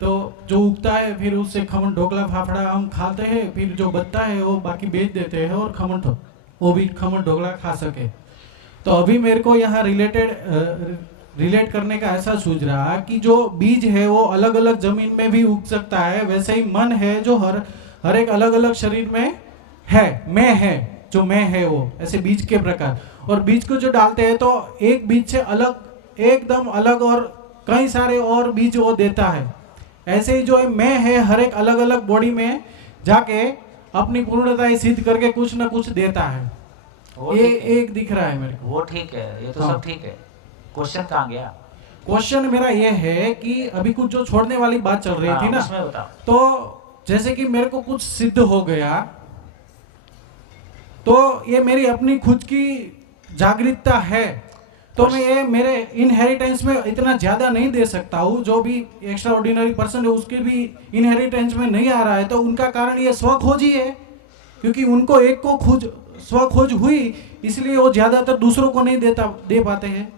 तो जो उगता है फिर उससे खमन ढोकला फाफड़ा हम खाते हैं, फिर जो बचता है वो बाकी बेच देते हैं और वो भी खमन ढोकला खा सके। तो अभी मेरे को यहाँ रिलेट करने का ऐसा सूझ रहा कि जो बीज है वो अलग अलग जमीन में भी उग सकता है, वैसे ही मन है जो हर एक अलग अलग शरीर में है, मैं है जो मैं है वो ऐसे बीज के प्रकार, और बीज को जो डालते हैं तो एक बीज से अलग, एकदम अलग और कई सारे और बीज वो देता है। ऐसे ही जो मैं है हर एक अलग अलग बॉडी में जाके अपनी पूर्णता सिद्ध करके कुछ ना कुछ देता है। ये एक दिख रहा है मेरे को। वो ठीक है, ये तो हाँ। सब ठीक है। क्वेश्चन कहाँ गया? क्वेश्चन मेरा ये है कि अभी कुछ जो छोड़ने वाली बात चल रही थी ना, उसमें बताओ। तो जैसे कि मेरे को कुछ सिद्ध हो गया तो ये मेरी अपनी खुद की जागरूकता है, तो मैं ये मेरे इनहेरिटेंस में इतना ज्यादा नहीं दे सकता हूँ। जो भी एक्स्ट्रा ऑर्डिनरी पर्सन है उसके भी इनहेरिटेंस में नहीं आ रहा है, तो उनका कारण ये स्वखोज ही है, क्योंकि उनको एक को स्वखोज हुई, इसलिए वो ज्यादातर दूसरों को नहीं दे पाते हैं।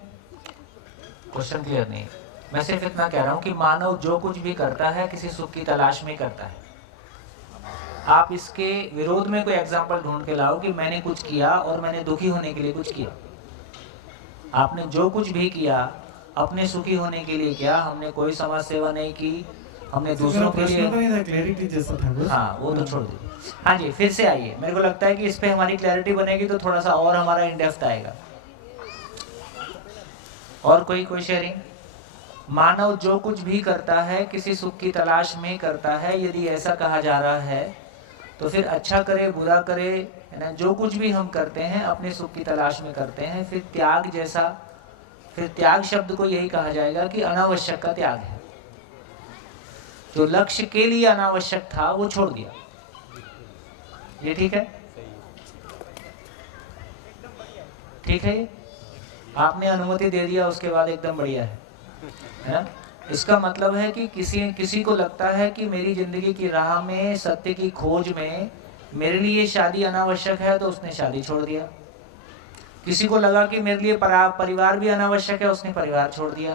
क्वेश्चन क्लियर नहीं। मैं सिर्फ इतना कह रहा हूँ कि मानव जो कुछ भी करता है किसी सुख की तलाश में करता है। आप इसके विरोध में कोई एग्जाम्पल ढूंढ के लाओ कि मैंने कुछ किया और मैंने दुखी होने के लिए कुछ किया। आपने जो कुछ भी किया अपने सुखी होने के लिए किया। हमने कोई समाज सेवा नहीं की, हमने दूसरों के लिए। क्लैरिटी जैसा था बस। हाँ, वो तो छोड़ दीजिए। हाँ जी, फिर से आइए। मेरे को लगता है कि इस पे हमारी क्लैरिटी बनेगी तो थोड़ा सा और हमारा इन डेप्थ आएगा। और कोई शेयरिंग? मानव जो कुछ भी करता है किसी सुख की तलाश में करता है। यदि ऐसा कहा जा रहा है तो फिर अच्छा करे बुरा करे, है ना, जो कुछ भी हम करते हैं अपने सुख की तलाश में करते हैं। फिर त्याग शब्द को यही कहा जाएगा कि अनावश्यक का त्याग है। जो लक्ष्य के लिए अनावश्यक था वो छोड़ दिया। ये ठीक है? ठीक है, ये आपने अनुमति दे दिया, उसके बाद एकदम बढ़िया है ना? इसका मतलब है कि किसी को लगता है कि मेरी जिंदगी की राह में, सत्य की खोज में मेरे लिए शादी अनावश्यक है, तो उसने शादी छोड़ दिया। किसी को लगा कि मेरे लिए परिवार भी अनावश्यक है, उसने परिवार छोड़ दिया।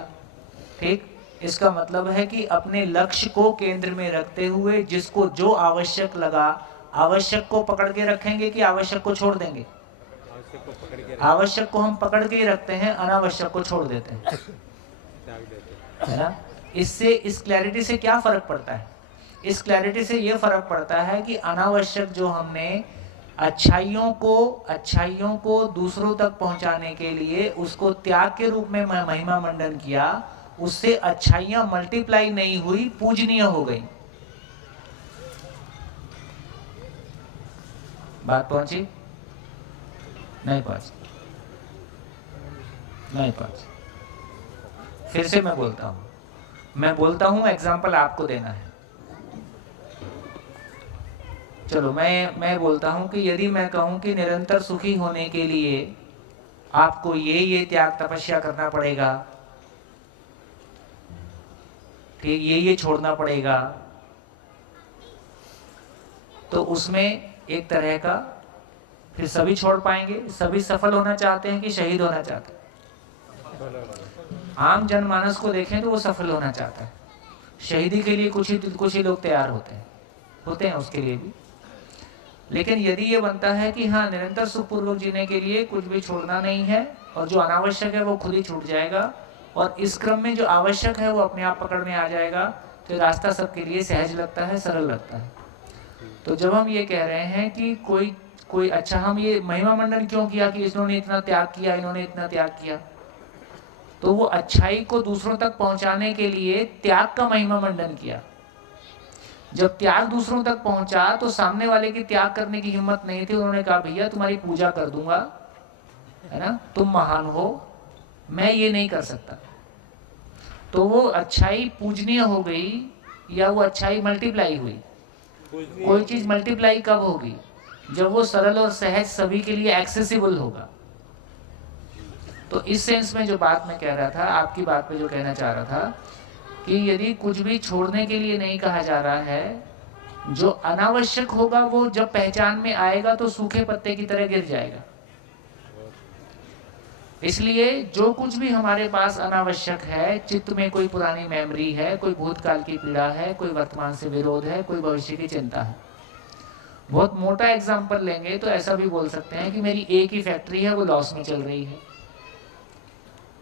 ठीक, इसका मतलब है कि अपने लक्ष्य को केंद्र में रखते हुए जिसको जो आवश्यक लगा, आवश्यक को पकड़ के रखेंगे कि आवश्यक को छोड़ देंगे? आवश्यक को हम पकड़ के ही रखते हैं, अनावश्यक को छोड़ देते हैं, है ना? इससे, इस क्लैरिटी से क्या फर्क पड़ता है? इस क्लैरिटी से ये फर्क पड़ता है कि अनावश्यक जो हमने अच्छाइयों को दूसरों तक पहुंचाने के लिए उसको त्याग के रूप में महिमा मंडन किया, उससे अच्छाइयां मल्टीप्लाई नहीं हुई, पूजनीय हो गई। बात पहुंची? नहीं पहुंची, नहीं पहुंची। फिर से मैं बोलता हूं, एग्जाम्पल आपको देना है। चलो मैं बोलता हूं कि यदि मैं कहूं कि निरंतर सुखी होने के लिए आपको ये त्याग तपस्या करना पड़ेगा, ठीक, ये छोड़ना पड़ेगा, तो उसमें एक तरह का, फिर सभी छोड़ पाएंगे? सभी सफल होना चाहते हैं कि शहीद होना चाहते हैं? आम जनमानस को देखें तो वो सफल होना चाहता है। शहीदी के लिए कुछ ही लोग तैयार होते हैं उसके लिए भी। लेकिन यदि ये बनता है कि हाँ, निरंतर सुखपूर्वक जीने के लिए कुछ भी छोड़ना नहीं है, और जो अनावश्यक है वो खुद ही छूट जाएगा, और इस क्रम में जो आवश्यक है वो अपने आप पकड़ में आ जाएगा, तो रास्ता सबके लिए सहज लगता है, सरल लगता है। तो जब हम ये कह रहे हैं कि कोई अच्छा, हम ये महिमा मंडन क्यों किया कि इन्होंने इतना त्याग किया, इन्होंने इतना त्याग किया, तो वो अच्छाई को दूसरों तक पहुंचाने के लिए त्याग का महिमा मंडन किया। जब त्याग दूसरों तक पहुंचा तो सामने वाले की त्याग करने की हिम्मत नहीं थी, उन्होंने कहा भैया तुम्हारी पूजा कर दूंगा, है ना, तुम महान हो, मैं ये नहीं कर सकता। तो वो अच्छाई पूजनीय हो गई, या वो अच्छाई मल्टीप्लाई हुई? कोई चीज मल्टीप्लाई कब होगी? जब वो सरल और सहज सभी के लिए एक्सेसिबल होगा। तो इस सेंस में जो बात मैं कह रहा था, आपकी बात पे जो कहना चाह रहा था, कि यदि कुछ भी छोड़ने के लिए नहीं कहा जा रहा है, जो अनावश्यक होगा वो जब पहचान में आएगा तो सूखे पत्ते की तरह गिर जाएगा। इसलिए जो कुछ भी हमारे पास अनावश्यक है, चित्त में कोई पुरानी मेमोरी है, कोई भूतकाल की पीड़ा है, कोई वर्तमान से विरोध है, कोई भविष्य की चिंता है। बहुत मोटा एग्जाम्पल लेंगे तो ऐसा भी बोल सकते हैं कि मेरी एक ही फैक्ट्री है, वो लॉस में चल रही है।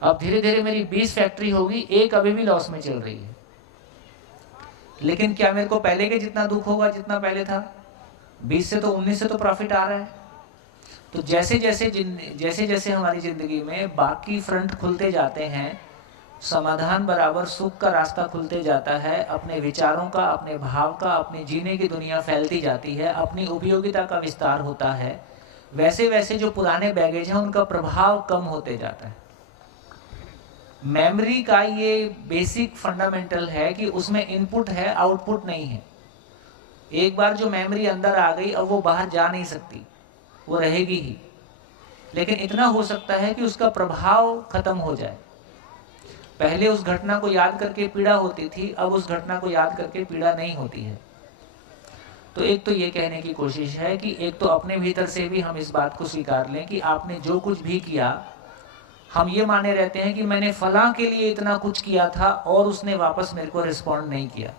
अब धीरे धीरे मेरी 20 फैक्ट्री होगी, एक अभी भी लॉस में चल रही है। लेकिन क्या मेरे को पहले के जितना दुख होगा जितना पहले था? 20 से तो 19 से तो प्रॉफिट आ रहा है। तो जैसे जैसे हमारी जिंदगी में बाकी फ्रंट खुलते जाते हैं, समाधान बराबर सुख का रास्ता खुलते जाता है, अपने विचारों का, अपने भाव का, अपनी जीने की दुनिया फैलती जाती है, अपनी उपयोगिता का विस्तार होता है, वैसे वैसे जो पुराने बैगेज हैं उनका प्रभाव कम होते जाता है। मेमोरी का ये बेसिक फंडामेंटल है कि उसमें इनपुट है, आउटपुट नहीं है। एक बार जो मेमोरी अंदर आ गई, अब वो बाहर जा नहीं सकती, वो रहेगी ही। लेकिन इतना हो सकता है कि उसका प्रभाव खत्म हो जाए। पहले उस घटना को याद करके पीड़ा होती थी, अब उस घटना को याद करके पीड़ा नहीं होती है। तो एक तो ये कहने की कोशिश है कि एक तो अपने भीतर से भी हम इस बात को स्वीकार लें कि आपने जो कुछ भी किया, हम ये माने रहते हैं कि मैंने फलां के लिए इतना कुछ किया था और उसने वापस मेरे को रिस्पॉन्ड नहीं किया।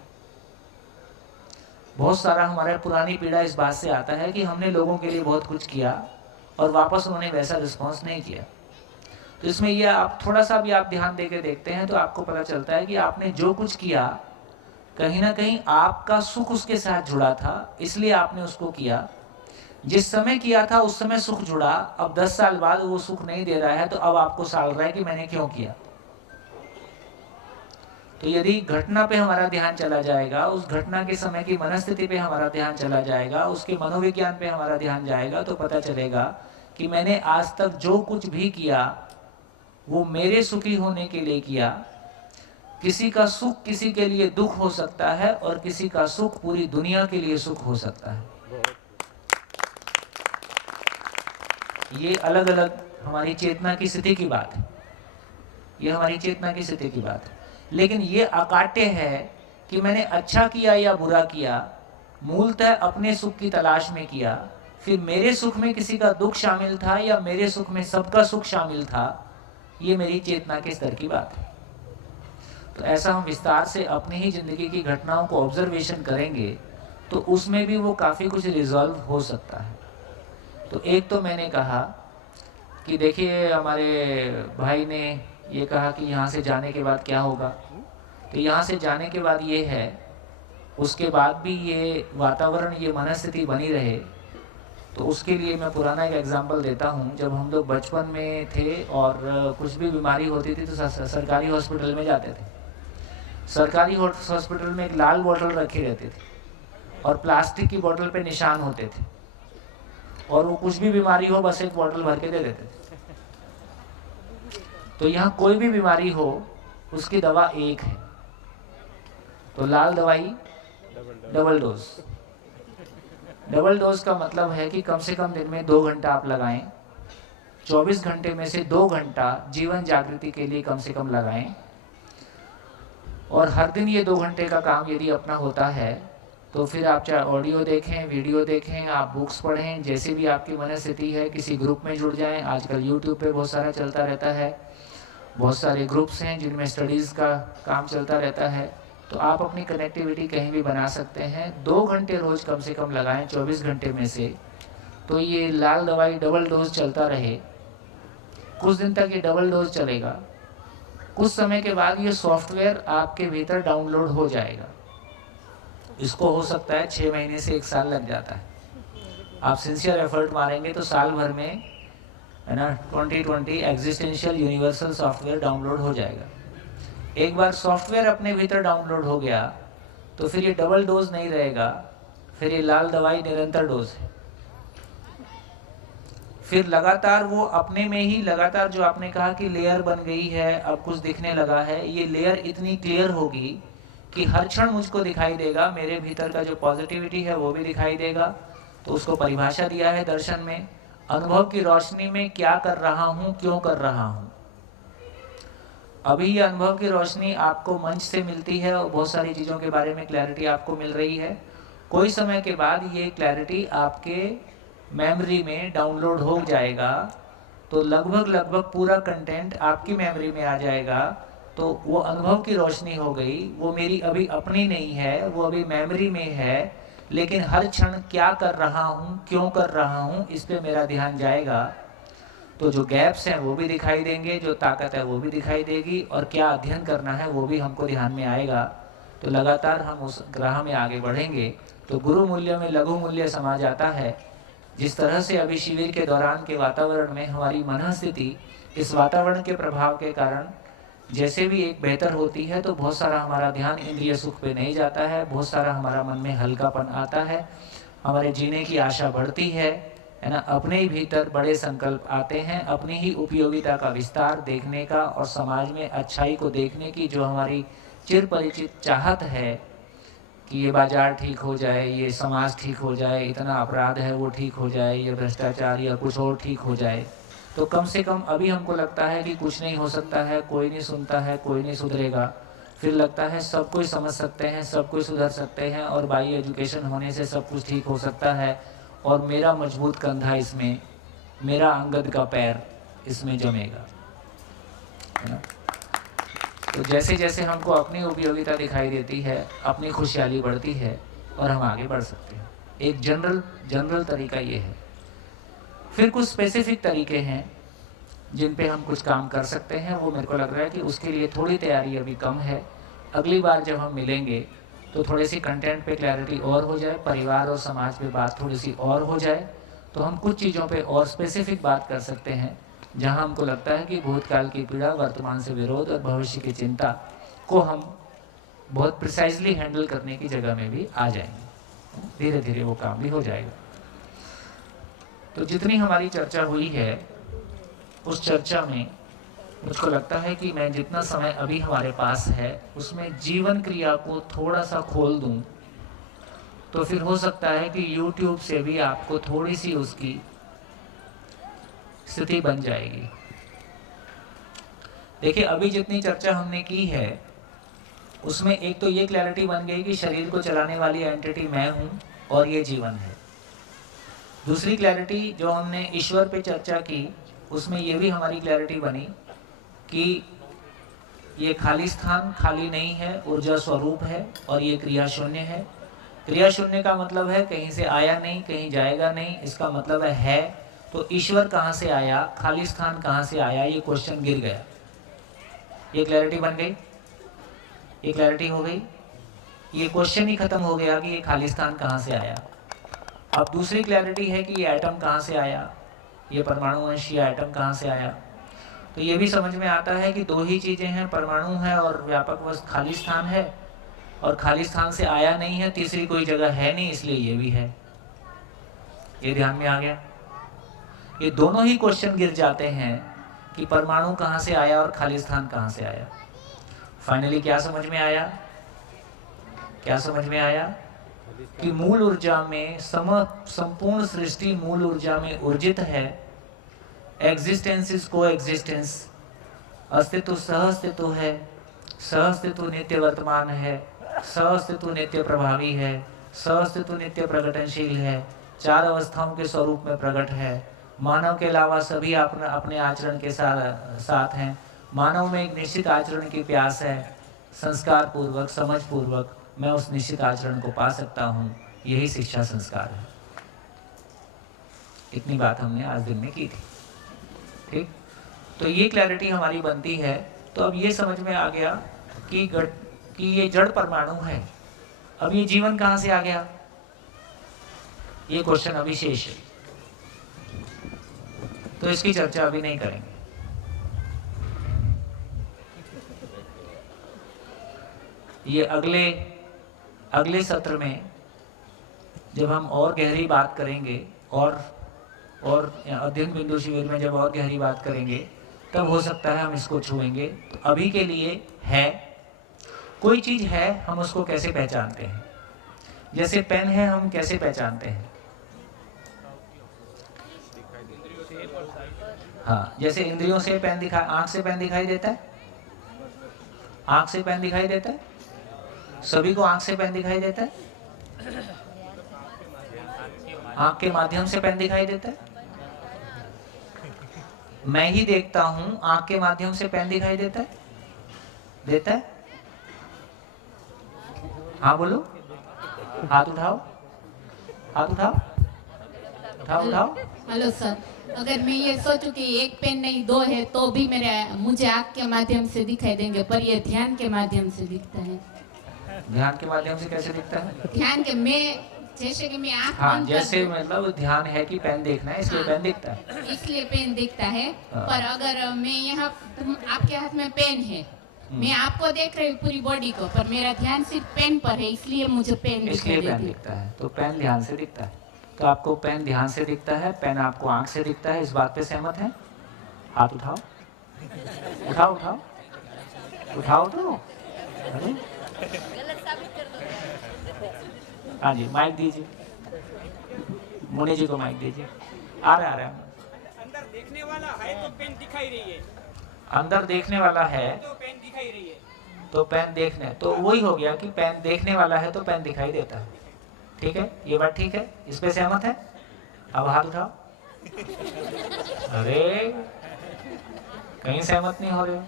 बहुत सारा हमारा पुरानी पीड़ा इस बात से आता है कि हमने लोगों के लिए बहुत कुछ किया और वापस उन्होंने वैसा रिस्पॉन्स नहीं किया। तो इसमें ये आप थोड़ा सा भी आप ध्यान देके देखते हैं तो आपको पता चलता है कि आपने जो कुछ किया, कहीं ना कहीं आपका सुख उसके साथ जुड़ा था, इसलिए आपने उसको किया। जिस समय किया था उस समय सुख जुड़ा, अब 10 साल बाद वो सुख नहीं दे रहा है, तो अब आपको साल रहा है कि मैंने क्यों किया। तो यदि घटना पे हमारा ध्यान चला जाएगा, उस घटना के समय की मनस्थिति पे हमारा ध्यान चला जाएगा, उसके मनोविज्ञान पे हमारा ध्यान जाएगा, तो पता चलेगा कि मैंने आज तक जो कुछ भी किया वो मेरे सुखी होने के लिए किया। किसी का सुख किसी के लिए दुख हो सकता है और किसी का सुख पूरी दुनिया के लिए सुख हो सकता है। ये अलग अलग हमारी चेतना की स्थिति की बात है, ये हमारी चेतना की स्थिति की बात है। लेकिन ये अकाट्य है कि मैंने अच्छा किया या बुरा किया, मूलतः अपने सुख की तलाश में किया, फिर मेरे सुख में किसी का दुख शामिल था या मेरे सुख में सबका सुख शामिल था, ये मेरी चेतना के स्तर की बात है। तो ऐसा हम विस्तार से अपनी ही जिंदगी की घटनाओं को ऑब्जर्वेशन करेंगे तो उसमें भी वो काफ़ी कुछ रिजॉल्व हो सकता है। तो एक तो मैंने कहा कि देखिए हमारे भाई ने ये कहा कि यहाँ से जाने के बाद क्या होगा, तो यहाँ से जाने के बाद ये है, उसके बाद भी ये वातावरण, ये मनस्थिति बनी रहे। तो उसके लिए मैं पुराना एक एग्जांपल देता हूँ। जब हम लोग बचपन में थे और कुछ भी बीमारी होती थी तो सरकारी हॉस्पिटल में जाते थे। सरकारी हॉस्पिटल में एक लाल बोतल रखी रहती थी और प्लास्टिक की बोतल पे निशान होते थे, और वो कुछ भी बीमारी हो बस एक बोतल भर के दे देते थे। तो यहाँ कोई भी बीमारी हो उसकी दवा एक है, तो लाल दवाई डबल डोज। डबल डोज का मतलब है कि कम से कम दिन में 2 घंटा आप लगाएं, 24 घंटे में से 2 घंटा जीवन जागृति के लिए कम से कम लगाएं। और हर दिन ये 2 घंटे का काम यदि अपना होता है तो फिर आप चाहे ऑडियो देखें, वीडियो देखें, आप बुक्स पढ़ें, जैसे भी आपकी मनस्थिति है, किसी ग्रुप में जुड़ जाएं। आजकल यूट्यूब पे बहुत सारा चलता रहता है, बहुत सारे ग्रुप्स हैं जिनमें स्टडीज़ का काम चलता रहता है। तो आप अपनी कनेक्टिविटी कहीं भी बना सकते हैं। 2 घंटे रोज़ कम से कम लगाएं 24 घंटे में से। तो ये लाल दवाई डबल डोज चलता रहे, कुछ दिन तक ये डबल डोज चलेगा। कुछ समय के बाद ये सॉफ्टवेयर आपके भीतर डाउनलोड हो जाएगा। इसको हो सकता है 6 महीने से 1 साल लग जाता है। आप सिंसियर एफर्ट मारेंगे तो साल भर में, है ना, 2020 एग्जिस्टेंशियल यूनिवर्सल सॉफ्टवेयर डाउनलोड हो जाएगा। एक बार सॉफ्टवेयर अपने भीतर डाउनलोड हो गया तो फिर ये डबल डोज नहीं रहेगा, फिर ये लाल दवाई निरंतर डोज है। फिर लगातार वो अपने में ही लगातार, जो आपने कहा कि लेयर बन गई है, अब कुछ दिखने लगा है, ये लेयर इतनी क्लियर होगी कि हर क्षण मुझको दिखाई देगा, मेरे भीतर का जो पॉजिटिविटी है वो भी दिखाई देगा। तो उसको परिभाषा दिया है दर्शन में, अनुभव की रोशनी में क्या कर रहा हूँ, क्यों कर रहा हूँ। अभी ये अनुभव की रोशनी आपको मंच से मिलती है और बहुत सारी चीज़ों के बारे में क्लैरिटी आपको मिल रही है। कोई समय के बाद ये क्लैरिटी आपके मेमोरी में डाउनलोड हो जाएगा, तो लगभग पूरा कंटेंट आपकी मेमोरी में आ जाएगा। तो वो अनुभव की रोशनी हो गई, वो मेरी अभी अपनी नहीं है, वो अभी मेमोरी में है, लेकिन हर क्षण क्या कर रहा हूँ, क्यों कर रहा हूँ, इस पे मेरा ध्यान जाएगा। तो जो गैप्स हैं वो भी दिखाई देंगे, जो ताकत है वो भी दिखाई देगी, और क्या अध्ययन करना है वो भी हमको ध्यान में आएगा। तो लगातार हम उस ग्राह में आगे बढ़ेंगे। तो गुरु मूल्य में लघु मूल्य समा जाता है। जिस तरह से अभी शिविर के दौरान के वातावरण में हमारी मनस्थिति इस वातावरण के प्रभाव के कारण जैसे भी एक बेहतर होती है, तो बहुत सारा हमारा ध्यान इंद्रिय सुख पे नहीं जाता है, बहुत सारा हमारा मन में हल्कापन आता है, हमारे जीने की आशा बढ़ती है ना। अपने ही भीतर बड़े संकल्प आते हैं, अपनी ही उपयोगिता का विस्तार देखने का और समाज में अच्छाई को देखने की जो हमारी चिर परिचित चाहत है कि ये बाजार ठीक हो जाए, ये समाज ठीक हो जाए, इतना अपराध है वो ठीक हो जाए, ये भ्रष्टाचार या कुछ और ठीक हो जाए। तो कम से कम अभी हमको लगता है कि कुछ नहीं हो सकता है, कोई नहीं सुनता है, कोई नहीं सुधरेगा। फिर लगता है सब कुछ समझ सकते हैं, सब कुछ सुधर सकते हैं, और बाई एजुकेशन होने से सब कुछ ठीक हो सकता है, और मेरा मजबूत कंधा इसमें, मेरा अंगद का पैर इसमें जमेगा, है ना। तो जैसे जैसे हमको अपनी उपयोगिता दिखाई देती है, अपनी खुशहाली बढ़ती है और हम आगे बढ़ सकते हैं। एक जनरल तरीका ये है। फिर कुछ स्पेसिफिक तरीके हैं जिन पे हम कुछ काम कर सकते हैं। वो मेरे को लग रहा है कि उसके लिए थोड़ी तैयारी अभी कम है। अगली बार जब हम मिलेंगे तो थोड़ी सी कंटेंट पे क्लैरिटी और हो जाए, परिवार और समाज पे बात थोड़ी सी और हो जाए, तो हम कुछ चीज़ों पे और स्पेसिफिक बात कर सकते हैं जहां हमको लगता है कि भूतकाल की पीड़ा, वर्तमान से विरोध और भविष्य की चिंता को हम बहुत प्रिसाइजली हैंडल करने की जगह में भी आ जाएंगे। धीरे धीरे वो काम भी हो जाएगा। तो जितनी हमारी चर्चा हुई है उस चर्चा में मुझको लगता है कि मैं जितना समय अभी हमारे पास है उसमें जीवन क्रिया को थोड़ा सा खोल दूं, तो फिर हो सकता है कि YouTube से भी आपको थोड़ी सी उसकी स्थिति बन जाएगी। देखिए, अभी जितनी चर्चा हमने की है उसमें एक तो ये क्लैरिटी बन गई कि शरीर को चलाने वाली एंटिटी मैं हूँ और ये जीवन है। दूसरी क्लैरिटी जो हमने ईश्वर पे चर्चा की उसमें ये भी हमारी क्लैरिटी बनी कि ये खाली स्थान खाली नहीं है, ऊर्जा स्वरूप है और ये क्रिया शून्य है। क्रिया शून्य का मतलब है कहीं से आया नहीं, कहीं जाएगा नहीं, इसका मतलब है तो ईश्वर कहाँ से आया, खाली स्थान कहाँ से आया, ये क्वेश्चन गिर गया। ये क्लैरिटी बन गई, ये क्लैरिटी हो गई, ये क्वेश्चन ही खत्म हो गया कि ये खाली स्थान कहाँ से आया। अब दूसरी क्लैरिटी है कि ये एटम कहाँ से आया, ये परमाणु अंश या एटम कहाँ से आया। तो ये भी समझ में आता है कि दो ही चीज़ें हैं, परमाणु है और व्यापक वस्तु खाली स्थान है, और खाली स्थान से आया नहीं है, तीसरी कोई जगह है नहीं, इसलिए ये भी है। ये ध्यान में आ गया। ये दोनों ही क्वेश्चन गिर जाते हैं कि परमाणु कहाँ से आया और खाली स्थान कहाँ से आया। फाइनली क्या समझ में आया, क्या समझ में आया कि मूल ऊर्जा में संपूर्ण सृष्टि मूल ऊर्जा में ऊर्जित है। एग्जिस्टेंस इज को एग्जिस्टेंस, अस्तित्व सह अस्तित्व है, सह अस्तित्व नित्य वर्तमान है, सह अस्तित्व नित्य प्रभावी है, सह अस्तित्व नित्य प्रकटनशील है, चार अवस्थाओं के स्वरूप में प्रकट है। मानव के अलावा सभी अपने आचरण के साथ हैं। मानव में एक निश्चित आचरण की प्यास है, संस्कार पूर्वक समझ पूर्वक मैं उस निश्चित आचरण को पा सकता हूँ, यही शिक्षा संस्कार है। इतनी बात हमने आज दिन में की थी। ठीक, तो ये क्लैरिटी हमारी बनती है। तो अब ये समझ में आ गया कि ये जड़ परमाणु है। अब ये जीवन कहाँ से आ गया, ये क्वेश्चन अभी शेष है, तो इसकी चर्चा अभी नहीं करेंगे। ये अगले सत्र में जब हम और गहरी बात करेंगे और अध्ययन बिंदु शिविर में जब और गहरी बात करेंगे तब हो सकता है हम इसको छुएंगे। तो अभी के लिए है, कोई चीज़ है हम उसको कैसे पहचानते हैं। जैसे पेन है, हम कैसे पहचानते हैं। हाँ, जैसे इंद्रियों से पेन दिखा, आँख से पेन दिखाई देता है, आँख से पेन दिखाई देता है, सभी को आँख से पेन दिखाई देता है, आँख के माध्यम से पेन दिखाई देता है। मैं ही देखता हूँ, आँख के माध्यम से पेन दिखाई देता है, देता है। हाँ बोलो, हाथ उठाओ, हाथ उठाओ, उठाओ। हेलो सर, अगर मैं ये सोचूं कि एक पेन नहीं दो है तो भी मुझे आँख के माध्यम से दिखाई देंगे, पर ये ध्यान के माध्यम से दिखता है। ध्यान के माध्यम से कैसे दिखता है? ध्यान के जैसे कि मैं आँख हाँ, जैसे मतलब ध्यान है कि पेन देखना है, इसलिए पेन दिखता है, इसलिए पेन दिखता है। पर अगर मैं यहाँ, आपके हाथ में पेन है, मैं आपको देख रही हूँ पूरी बॉडी को, पर मेरा ध्यान सिर्फ पेन पर है, इसलिए मुझे पेन दिखता है। तो पेन ध्यान से दिखता है। तो आपको पेन ध्यान से दिखता है, पेन आपको आँख से दिखता है, इस बात पे सहमत है? हाथ उठाओ, उठाओ उठाओ उठाओ। तो हाँ जी, माइक दीजिए, मुनि जी को माइक दीजिए। आ रहा है। अंदर देखने वाला है तो पेन दिखाई रही है, अंदर देखने वाला है तो पेन दिखाई रही है, तो पेन देखने, तो वही हो गया कि पेन देखने वाला है तो पेन दिखाई देता है। ठीक है, ये बात ठीक है, इस पे सहमत है? अब हाथ उठाओ। अरे कहीं सहमत नहीं हो रहे हो।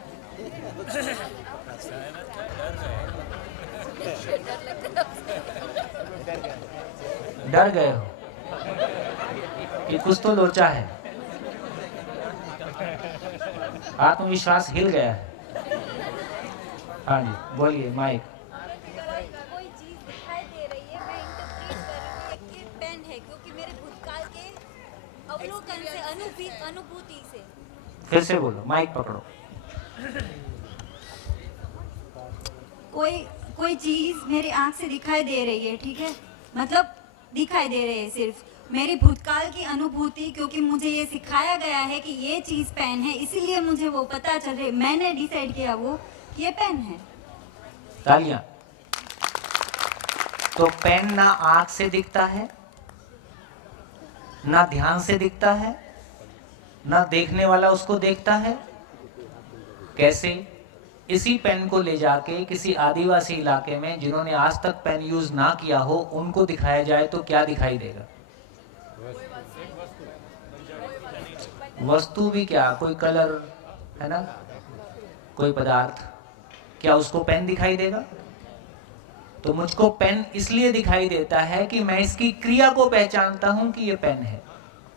डर गए हो कि कुछ तो लोचा है, आत्मविश्वास हिल गया है। हाँ जी, बोलिए, माइक। कोई चीज दिखाई दे रही है, मैं इंटरप्रेट कर रही हूँ कि पेन है, क्योंकि मेरे भूतकाल के अवलोकन से, अनुभूति से। फिर से बोलो, माइक पकड़ो। कोई चीज मेरी आंख से दिखाई दे रही है, ठीक है, मतलब दिखाई दे रही है सिर्फ मेरी भूतकाल की अनुभूति, क्योंकि मुझे ये सिखाया गया है कि ये चीज पेन है, इसीलिए मुझे वो पता चल रही, मैंने डिसाइड किया वो कि ये पेन है। तालियां। तो पेन ना आंख से दिखता है, ना ध्यान से दिखता है, ना देखने वाला उसको देखता है। कैसे? इसी पेन को ले जाके किसी आदिवासी इलाके में जिन्होंने आज तक पेन यूज ना किया हो उनको दिखाया जाए तो क्या दिखाई देगा? वस्तु भी क्या, कोई कलर है ना, कोई पदार्थ, क्या उसको पेन दिखाई देगा? तो मुझको पेन इसलिए दिखाई देता है कि मैं इसकी क्रिया को पहचानता हूं कि ये पेन है,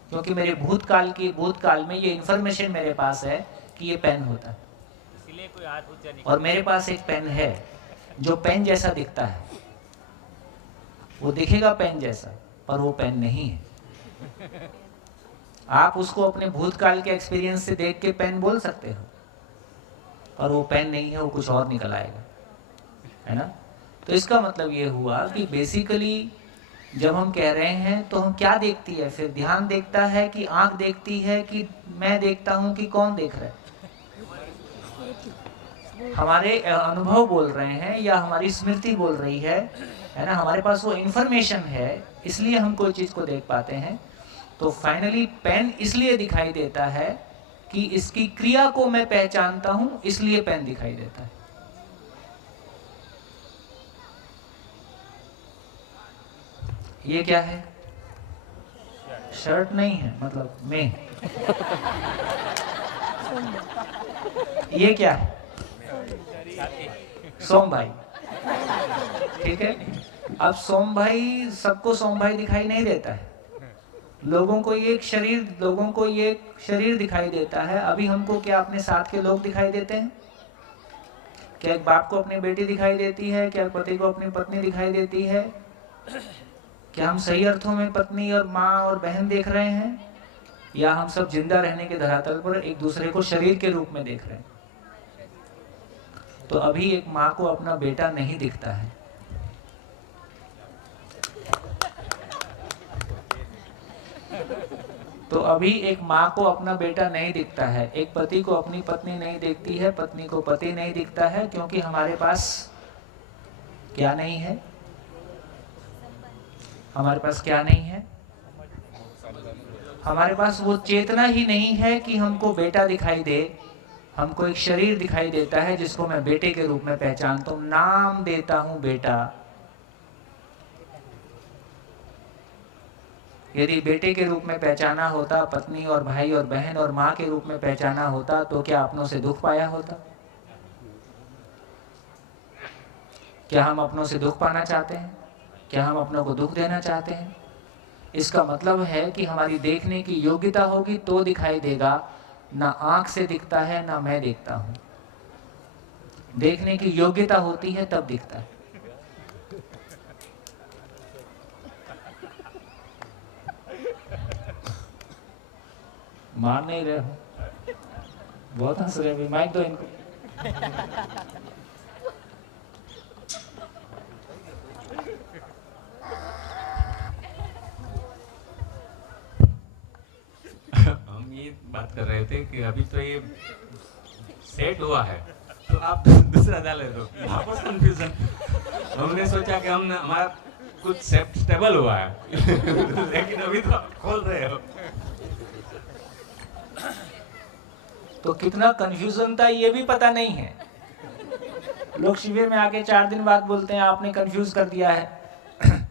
क्योंकि मेरे भूतकाल में ये इंफॉर्मेशन मेरे पास है कि ये पेन होता है। इसलिए कोई हाथ ऊंचा नहीं। और मेरे पास एक पेन है जो पेन जैसा दिखता है, वो दिखेगा पेन जैसा पर वो पेन नहीं है। आप उसको अपने भूतकाल के एक्सपीरियंस से देख के पेन बोल सकते हो, और वो पेन नहीं है, वो कुछ और निकल आएगा, है ना। तो इसका मतलब ये हुआ कि बेसिकली जब हम कह रहे हैं तो हम क्या देखती है, फिर ध्यान देखता है कि आंख देखती है कि मैं देखता हूं कि कौन देख रहा है? हमारे अनुभव बोल रहे हैं या हमारी स्मृति बोल रही है ना। हमारे पास वो इंफॉर्मेशन है, इसलिए हम कोई चीज को देख पाते हैं। तो फाइनली पेन इसलिए दिखाई देता है कि इसकी क्रिया को मैं पहचानता हूं, इसलिए पेन दिखाई देता है। ये क्या है? शर्ट नहीं है, मतलब मैं। ये क्या है? सोम भाई। ठीक है। अब सोम भाई, सबको सोम भाई दिखाई नहीं देता है। लोगों को ये शरीर दिखाई देता है। अभी हमको क्या अपने साथ के लोग दिखाई देते हैं? क्या एक बाप को अपनी बेटी दिखाई देती है? क्या पति को अपनी पत्नी दिखाई देती है? क्या हम सही अर्थों में पत्नी और माँ और बहन देख रहे हैं, या हम सब जिंदा रहने के धरातल पर एक दूसरे को शरीर के रूप में देख रहे हैं? तो अभी एक माँ को अपना बेटा नहीं दिखता है। तो अभी एक माँ को अपना बेटा नहीं दिखता है, एक पति को अपनी पत्नी नहीं दिखती है, पत्नी को पति नहीं दिखता है, क्योंकि हमारे पास क्या नहीं है? हमारे पास क्या नहीं है? हमारे पास वो चेतना ही नहीं है कि हमको बेटा दिखाई दे। हमको एक शरीर दिखाई देता है जिसको मैं बेटे के रूप में पहचानता हूँ, नाम देता हूँ बेटा। यदि बेटे के रूप में पहचाना होता, पत्नी और भाई और बहन और माँ के रूप में पहचाना होता, तो क्या अपनों से दुख पाया होता? क्या हम अपनों से दुख पाना चाहते हैं? क्या हम अपनों को दुख देना चाहते हैं? इसका मतलब है कि हमारी देखने की योग्यता होगी तो दिखाई देगा। ना आंख से दिखता है, ना मैं देखता हूं। देखने की योग्यता होती है तब दिखता है। मार नहीं रहे हो, बहुत हंस रहे हो। माइक दो इनको। हम ये बात कर रहे थे कि अभी तो ये सेट हुआ है, तो आप दूसरा डाले दो, वापस कंफ्यूजन। हमने सोचा कि हम हमारा कुछ स्टेबल हुआ है लेकिन अभी तो आप खोल रहे हो। तो कितना कंफ्यूजन था ये भी पता नहीं है। लोग शिविर में आके 4 दिन बाद बोलते हैं आपने कंफ्यूज कर दिया है।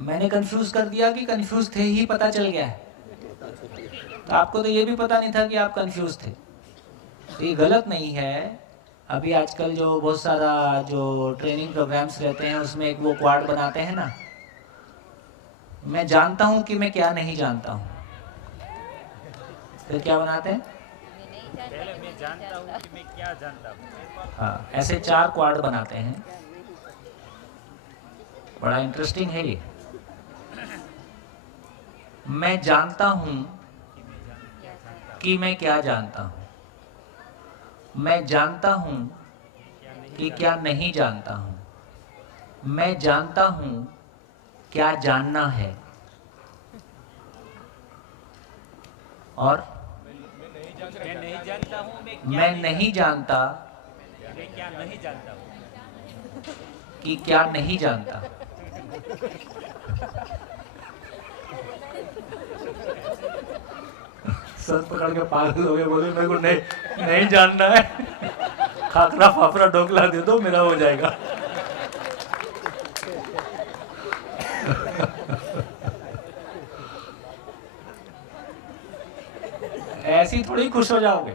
मैंने कंफ्यूज कर दिया कि कंफ्यूज थे ही पता चल गया है? तो आपको तो ये भी पता नहीं था कि आप कंफ्यूज थे। तो ये गलत नहीं है। अभी आजकल जो बहुत सारा जो ट्रेनिंग प्रोग्राम्स रहते हैं उसमें एक वो क्वाड बनाते हैं ना, मैं जानता हूं कि मैं क्या नहीं जानता हूं। फिर क्या बनाते हैं? पहले मैं जानता हूँ कि मैं क्या जानता हूँ। हाँ, ऐसे 4 क्वाड बनाते हैं। बड़ा इंटरेस्टिंग है ये। मैं जानता हूं कि मैं क्या जानता हूं। मैं जानता हूं कि क्या नहीं जानता हूं। मैं जानता हूं क्या जानना है। और मैं नहीं जानता हूँ मैं नहीं जानता मैं क्या नहीं जानता हूँ। कि क्या नहीं जानता। सर पकड़ के पागल हो गए, बोले मेरे को नहीं जानना है, खाकरा फाफरा ढोकला दे दो, मेरा हो जाएगा। ऐसी थोड़ी खुश हो जाओगे।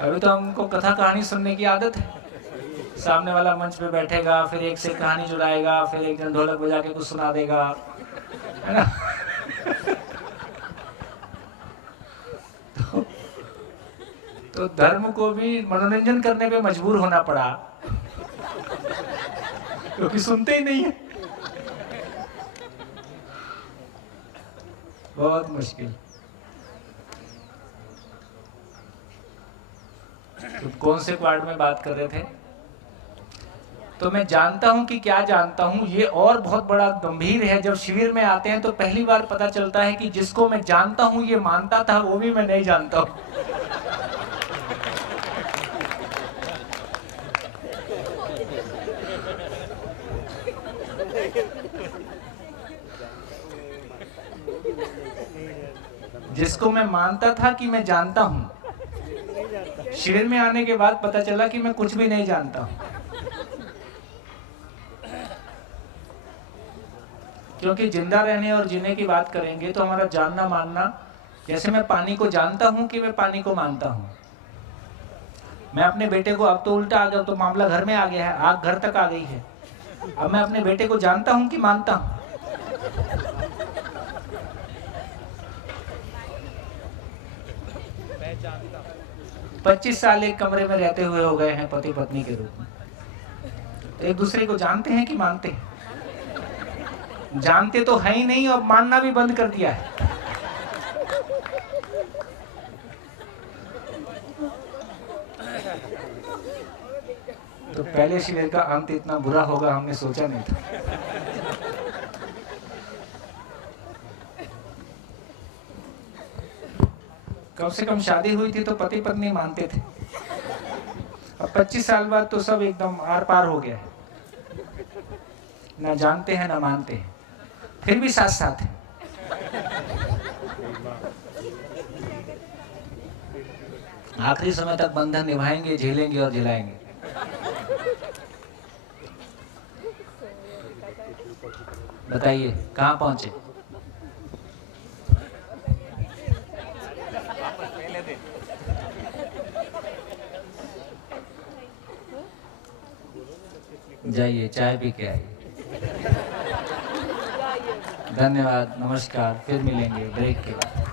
अभी तो हमको कथा कहानी सुनने की आदत है। सामने वाला मंच पे बैठेगा, फिर एक से कहानी जुड़ाएगा, फिर एक जन ढोलक बजा के कुछ सुना देगा, है ना। तो धर्म को भी मनोरंजन करने पे मजबूर होना पड़ा, क्योंकि सुनते ही नहीं है। बहुत मुश्किल। तो कौन से क्वाड में बात कर रहे थे? तो मैं जानता हूं कि क्या जानता हूं, ये और बहुत बड़ा गंभीर है। जब शिविर में आते हैं तो पहली बार पता चलता है कि जिसको मैं जानता हूं ये मानता था, वो भी मैं नहीं जानता हूं। जिसको मैं मानता था कि मैं जानता हूं, शिविर में आने के बाद पता चला कि मैं कुछ भी नहीं जानता हूं। क्योंकि जिंदा रहने और जीने की बात करेंगे तो हमारा जानना मानना, जैसे मैं पानी को जानता हूं कि मैं पानी को मानता हूं। मैं अपने बेटे को, अब तो उल्टा आ गया, तो मामला घर में आ गया है, आग घर तक आ गई है। अब मैं अपने बेटे को जानता हूं कि मानता हूं। 25 साल एक कमरे में रहते हुए हो गए हैं पति पत्नी के रूप में। तो एक दूसरे को जानते हैं कि मानते हैं? जानते तो है ही नहीं, अब मानना भी बंद कर दिया है। तो पहले शिविर का अंत इतना बुरा होगा हमने सोचा नहीं था। कम से कम शादी हुई थी तो पति पत्नी मानते थे। अब 25 साल बाद तो सब एकदम आर पार हो गया है, ना जानते हैं ना मानते हैं, फिर भी साथ साथ है। आखिरी समय तक बंधन निभाएंगे, झेलेंगे और झेलाएंगे। बताइए कहाँ पहुंचे? जाइए चाय पी के आइए। धन्यवाद, नमस्कार, फिर मिलेंगे ब्रेक के बाद।